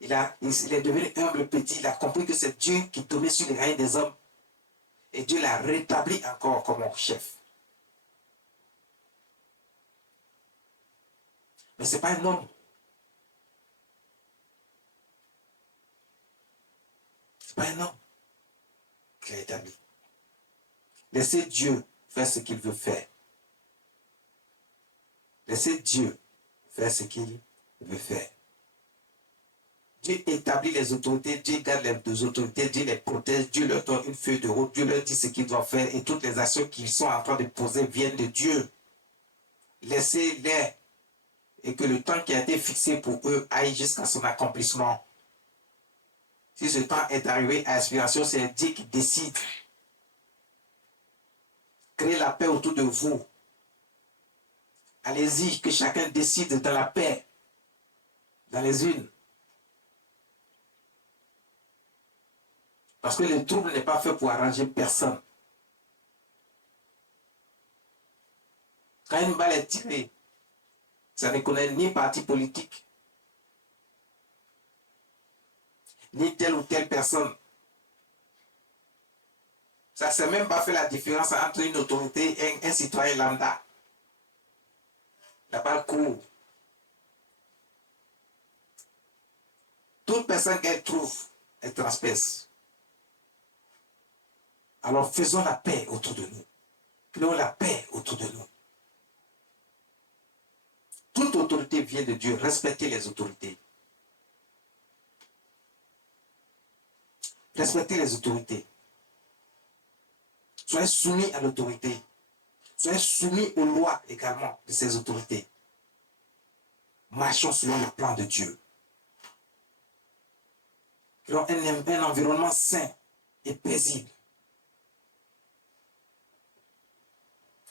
Il est devenu humble petit, il a compris que c'est Dieu qui tournait sur les règnes des hommes. Et Dieu l'a rétabli encore comme chef. Mais ce n'est pas un homme. Ce n'est pas un homme qui l'a établi. Laissez Dieu faire ce qu'il veut faire. Laissez Dieu faire ce qu'il veut faire. Dieu établit les autorités, Dieu garde les autorités, Dieu les protège, Dieu leur donne une feuille de route, Dieu leur dit ce qu'ils doivent faire et toutes les actions qu'ils sont en train de poser viennent de Dieu. Laissez-les et que le temps qui a été fixé pour eux aille jusqu'à son accomplissement. Si ce temps est arrivé à aspiration, c'est Dieu qui décide. Créez la paix autour de vous. Allez-y, que chacun décide dans la paix, dans les unes. Parce que le trouble n'est pas fait pour arranger personne. Quand une balle est tirée, ça ne connaît ni parti politique, ni telle ou telle personne. Ça ne s'est même pas fait la différence entre une autorité et un citoyen lambda. La balle court. Toute personne qu'elle trouve, elle transperce. Alors faisons la paix autour de nous. Créons la paix autour de nous. Toute autorité vient de Dieu. Respectez les autorités. Respectez les autorités. Soyez soumis à l'autorité. Soyez soumis aux lois également de ces autorités. Marchons selon le plan de Dieu. Créons un environnement sain et paisible.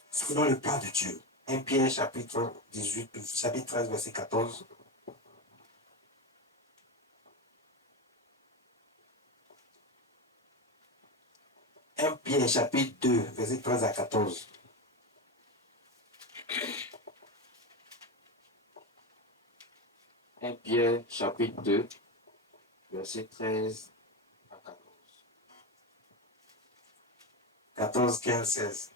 Selon le plan de Dieu. 1 Pierre chapitre 13, verset 14. Pierre chapitre 2, verset 13 à 14. Pierre chapitre 2, verset 13 à 14. 14, 15, 16.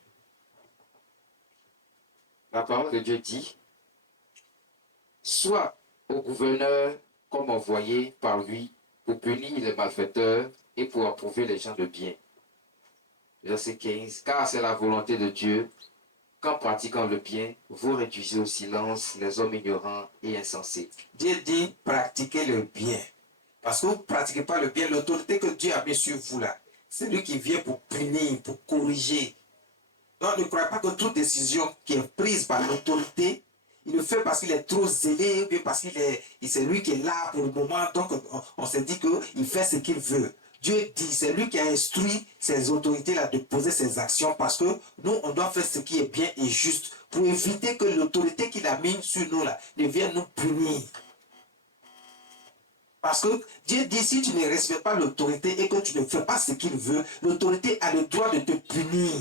La parole de Dieu dit, soit au gouverneur comme envoyé par lui pour punir les malfaiteurs et pour approuver les gens de bien. Verset 15, car c'est la volonté de Dieu qu'en pratiquant le bien, vous réduisez au silence les hommes ignorants et insensés. Dieu dit, pratiquez le bien. Parce que vous ne pratiquez pas le bien, l'autorité que Dieu a mis sur vous là, c'est lui qui vient pour punir, pour corriger. Donc ne croyez pas que toute décision qui est prise par l'autorité, il le fait parce qu'il est trop zélé, ou bien parce c'est lui qui est là pour le moment, donc on se dit qu'il fait ce qu'il veut. Dieu dit, c'est lui qui a instruit ces autorités-là de poser ses actions parce que nous, on doit faire ce qui est bien et juste pour éviter que l'autorité qu'il a mise sur nous là ne vienne nous punir. Parce que Dieu dit, si tu ne respectes pas l'autorité et que tu ne fais pas ce qu'il veut, l'autorité a le droit de te punir.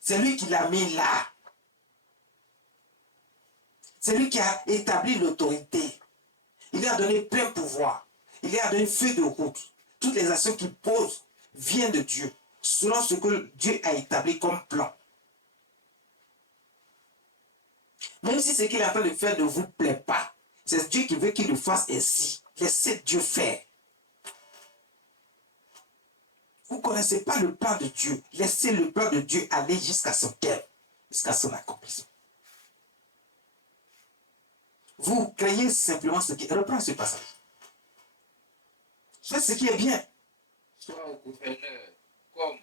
C'est lui qui l'a mis là. C'est lui qui a établi l'autorité. Il lui a donné plein pouvoir. Il lui a donné feu de route. Toutes les actions qu'il pose viennent de Dieu, selon ce que Dieu a établi comme plan. Même si ce qu'il est en train de faire ne vous plaît pas, c'est Dieu qui veut qu'il le fasse ainsi. Laissez Dieu faire. Vous ne connaissez pas le plan de Dieu. Laissez le plan de Dieu aller jusqu'à son terme, jusqu'à son accomplissement. Vous créez simplement ce qui... Reprends ce passage. Faites ce qui est bien. Soit au gouverneur comme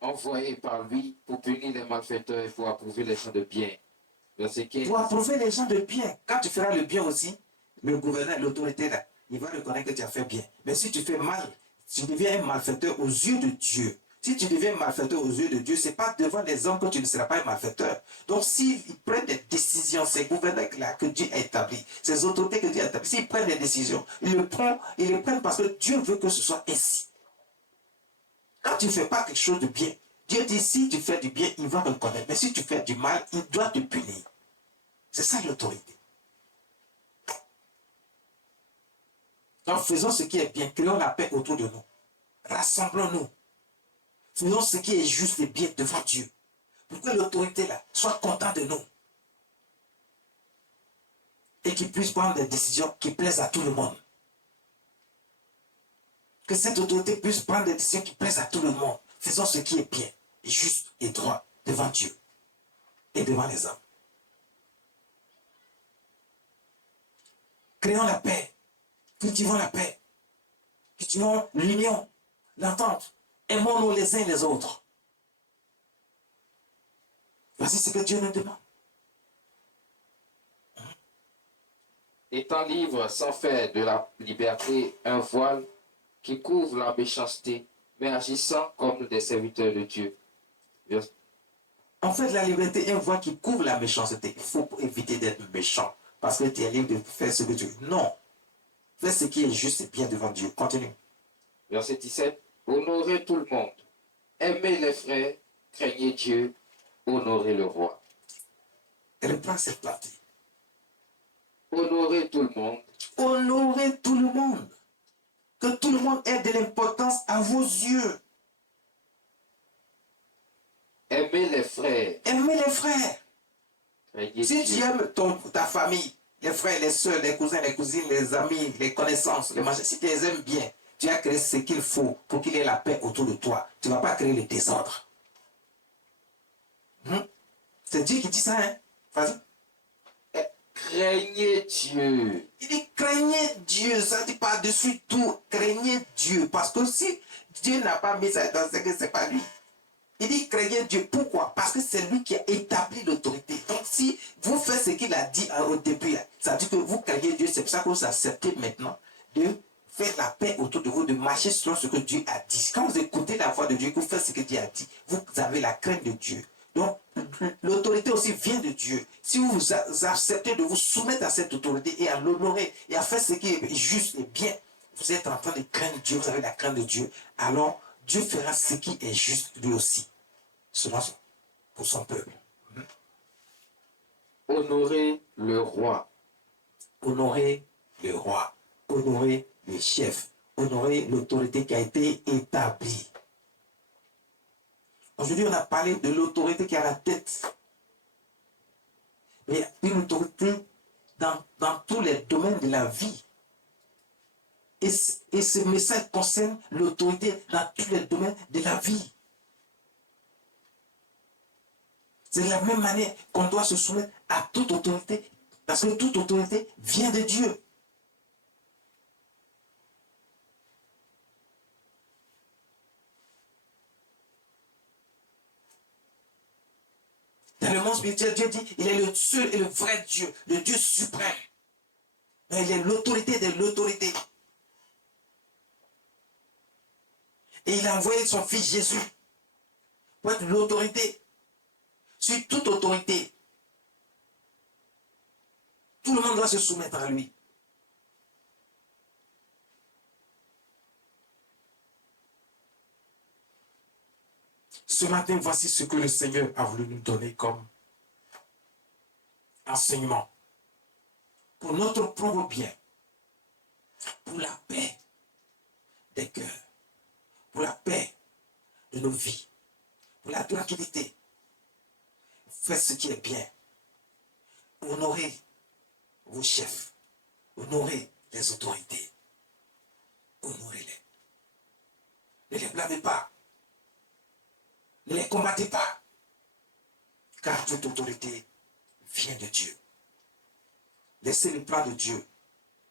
envoyé par lui pour punir les malfaiteurs et pour approuver les gens de bien. Verset 15. Pour approuver les gens de bien. Quand tu feras le bien aussi, le gouverneur, l'autorité là, il va reconnaître que tu as fait bien. Mais si tu fais mal, tu deviens un malfaiteur aux yeux de Dieu. Si tu deviens malfaiteur aux yeux de Dieu, ce n'est pas devant les hommes que tu ne seras pas un malfaiteur. Donc s'ils prennent des décisions, ces gouverneurs-là que Dieu a établis, ces autorités que Dieu a établies, s'ils prennent des décisions, ils les prennent parce que Dieu veut que ce soit ainsi. Quand tu ne fais pas quelque chose de bien, Dieu dit, si tu fais du bien, il va reconnaître. Mais si tu fais du mal, il doit te punir. C'est ça l'autorité. Donc faisons ce qui est bien, créons la paix autour de nous. Rassemblons-nous. Faisons ce qui est juste et bien devant Dieu. Pour que l'autorité là soit contente de nous. Et qu'il puisse prendre des décisions qui plaisent à tout le monde. Que cette autorité puisse prendre des décisions qui plaisent à tout le monde. Faisons ce qui est bien, et juste et droit devant Dieu et devant les hommes. Créons la paix. Cultivons la paix. Cultivons l'union, l'entente. Aimons-nous les uns les autres. Voici ce que Dieu nous demande. Étant libre sans faire de la liberté un voile qui couvre la méchanceté, mais agissant comme des serviteurs de Dieu. En fait, la liberté est un voile qui couvre la méchanceté. Il faut éviter d'être méchant parce que tu es libre de faire ce que tu veux. Non. Fais ce qui est juste et bien devant Dieu. Continue. Verset 17. Honorez tout le monde. Aimez les frères. Craignez Dieu. Honorez le roi. Reprends cette partie. Honorez tout le monde. Honorez tout le monde. Que tout le monde ait de l'importance à vos yeux. Aimez les frères. Aimez les frères. Craignez Si Dieu. tu aimes ta famille, les frères, les soeurs, les cousins, les cousines, les amis, les connaissances, les machins, si tu les aimes bien, tu as créé ce qu'il faut pour qu'il y ait la paix autour de toi. Tu ne vas pas créer le désordre. C'est Dieu qui dit ça, hein? Vas-y. Craignez Dieu. Il dit craignez Dieu, ça dit par-dessus tout, craignez Dieu. Parce que si Dieu n'a pas mis ça dans ce que c'est pas lui. Il dit craignez Dieu. Pourquoi? Parce que c'est lui qui a établi l'autorité. Donc si vous faites ce qu'il a dit au début, ça dit que vous craignez Dieu, c'est pour ça que vous acceptez maintenant de faire la paix autour de vous, de marcher selon ce que Dieu a dit. Quand vous écoutez la voix de Dieu, que vous faites ce que Dieu a dit, vous avez la crainte de Dieu. Donc, l'autorité aussi vient de Dieu. Si vous acceptez de vous soumettre à cette autorité et à l'honorer et à faire ce qui est juste et bien, vous êtes en train de craindre Dieu, vous avez la crainte de Dieu, alors Dieu fera ce qui est juste lui aussi, pour son peuple. Honorez le roi. Honorez le roi, honorez le chef, honorez l'autorité qui a été établie. Aujourd'hui, on a parlé de l'autorité qui a la tête. Mais une autorité dans tous les domaines de la vie. Et ce message concerne l'autorité dans tous les domaines de la vie. C'est de la même manière qu'on doit se soumettre à toute autorité, parce que toute autorité vient de Dieu. Dans le monde spirituel, Dieu dit, il est le seul et le vrai Dieu, le Dieu suprême. Mais il est l'autorité de l'autorité. Et il a envoyé son fils Jésus pour être l'autorité sur toute autorité. Tout le monde doit se soumettre à lui. Ce matin, voici ce que le Seigneur a voulu nous donner comme enseignement. Pour notre propre bien. Pour la paix des cœurs. Pour la paix de nos vies. Pour la tranquillité. Faites ce qui est bien. Honorez vos chefs. Honorez les autorités. Honorez-les. Ne les blâmez pas. Ne les combattez pas. Car toute autorité vient de Dieu. Laissez le plan de Dieu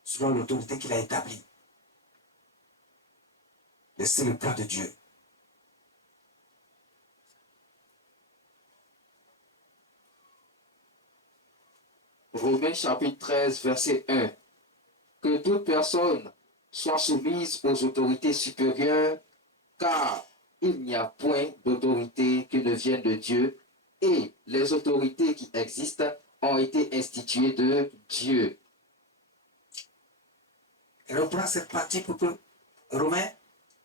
selon l'autorité qu'il a établie. Laissez le plan de Dieu. Romains chapitre 13, verset 1. Que toute personne soit soumise aux autorités supérieures, car il n'y a point d'autorité qui ne vienne de Dieu, et les autorités qui existent ont été instituées de Dieu. Et reprend cette partie pour que Romains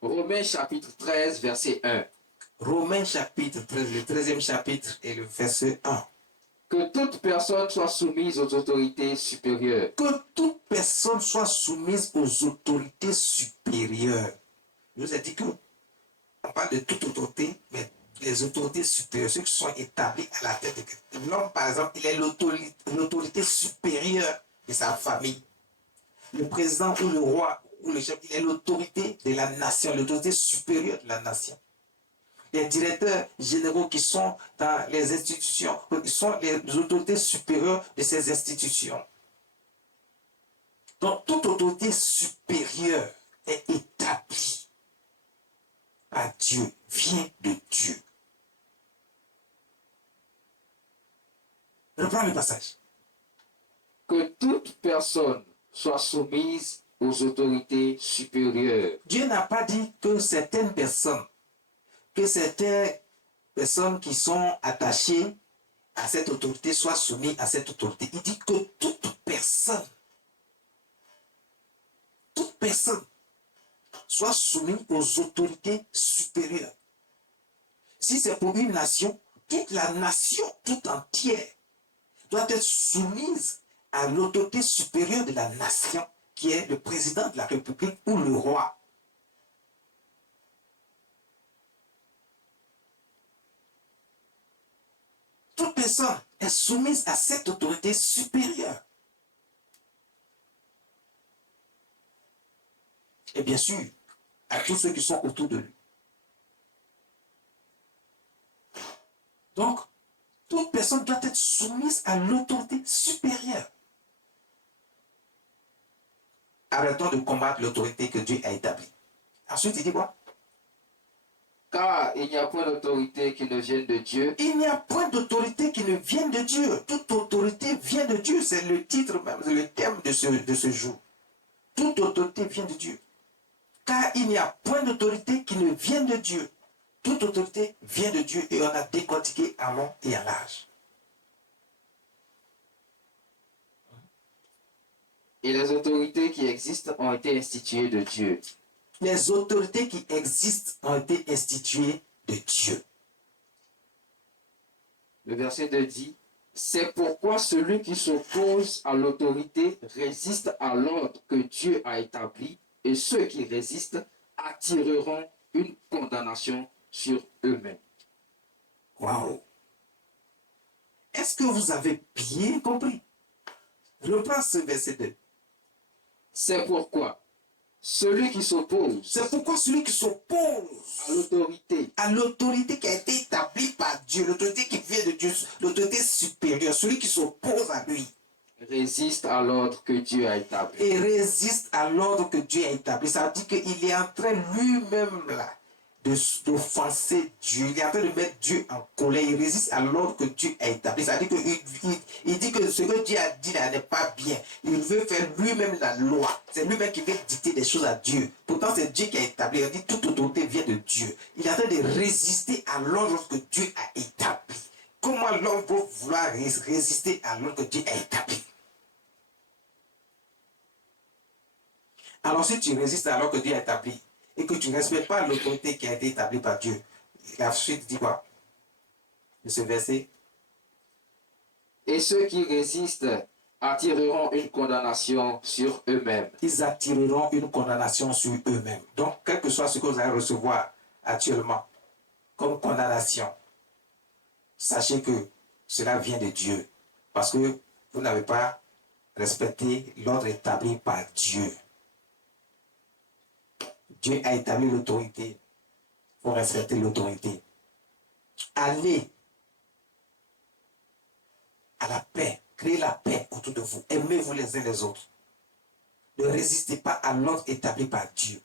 Romains chapitre 13, verset 1. Romains chapitre 13, le 13e chapitre et le verset 1. Que toute personne soit soumise aux autorités supérieures. Que toute personne soit soumise aux autorités supérieures. Je vous ai dit que on parle de toute autorité, mais les autorités supérieures, ceux qui sont établis à la tête de l'homme, par exemple, il est l'autorité supérieure de sa famille. Le président ou le roi ou le chef, il est l'autorité de la nation, l'autorité supérieure de la nation. Les directeurs généraux qui sont dans les institutions, ils sont les autorités supérieures de ces institutions. Donc, toute autorité supérieure est établie par Dieu, vient de Dieu. Reprends le passage. Que toute personne soit soumise aux autorités supérieures. Dieu n'a pas dit que certaines personnes qui sont attachées à cette autorité soient soumises à cette autorité. Il dit que toute personne soit soumise aux autorités supérieures. Si c'est pour une nation, toute la nation tout entière doit être soumise à l'autorité supérieure de la nation, qui est le président de la République ou le roi. Toute personne est soumise à cette autorité supérieure. Et bien sûr, à tous ceux qui sont autour de lui. Donc, toute personne doit être soumise à l'autorité supérieure. Arrêtons de combattre l'autorité que Dieu a établie. Ensuite, il dit quoi? Car il n'y a point d'autorité qui ne vienne de Dieu. Il n'y a point d'autorité qui ne vienne de Dieu. Toute autorité vient de Dieu. C'est le titre même, le thème de ce jour. Toute autorité vient de Dieu. Car il n'y a point d'autorité qui ne vienne de Dieu. Toute autorité vient de Dieu et on a décortiqué en long et en large. Et les autorités qui existent ont été instituées de Dieu. Les autorités qui existent ont été instituées de Dieu. Le verset 2 dit, c'est pourquoi celui qui s'oppose à l'autorité résiste à l'ordre que Dieu a établi, et ceux qui résistent attireront une condamnation sur eux-mêmes. Waouh! Est-ce que vous avez bien compris? Reprends ce verset 2. C'est pourquoi celui qui s'oppose C'est pourquoi celui qui s'oppose à l'autorité qui a été établie par Dieu, l'autorité qui vient de Dieu, l'autorité supérieure, celui qui s'oppose à lui, résiste à l'ordre que Dieu a établi. Et résiste à l'ordre que Dieu a établi. Ça veut dire qu'il est en train lui-même là d'offenser Dieu. Il est en train de mettre Dieu en colère. Il résiste à l'ordre que Dieu a établi. Ça veut dire qu'il dit que ce que Dieu a dit là n'est pas bien. Il veut faire lui-même la loi. C'est lui-même qui veut dicter des choses à Dieu. Pourtant, c'est Dieu qui a établi. Il dit que toute autorité vient de Dieu. Il est en train de résister à l'ordre que Dieu a établi. Comment l'homme va vouloir résister à l'ordre que Dieu a établi? Alors si tu résistes à l'ordre que Dieu a établi et que tu ne respectes pas l'autorité qui a été établie par Dieu, la suite dit quoi de ce verset? Et ceux qui résistent attireront une condamnation sur eux-mêmes. Ils attireront une condamnation sur eux-mêmes. Donc, quel que soit ce que vous allez recevoir actuellement comme condamnation, sachez que cela vient de Dieu. Parce que vous n'avez pas respecté l'ordre établi par Dieu. Dieu a établi l'autorité. Il faut respecter l'autorité. Allez à la paix. Créez la paix autour de vous. Aimez-vous les uns les autres. Ne résistez pas à l'ordre établi par Dieu.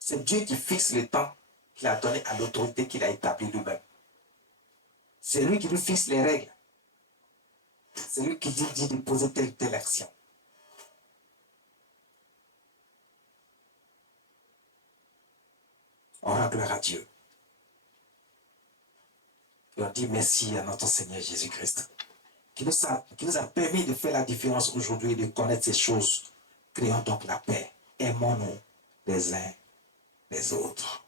C'est Dieu qui fixe le temps qu'il a donné à l'autorité qu'il a établie lui-même. C'est lui qui nous fixe les règles. C'est lui qui dit de poser telle ou telle action. On rend gloire à Dieu. Et on dit merci à notre Seigneur Jésus-Christ, qui nous a permis de faire la différence aujourd'hui et de connaître ces choses. Créons donc la paix. Aimons-nous les uns les autres.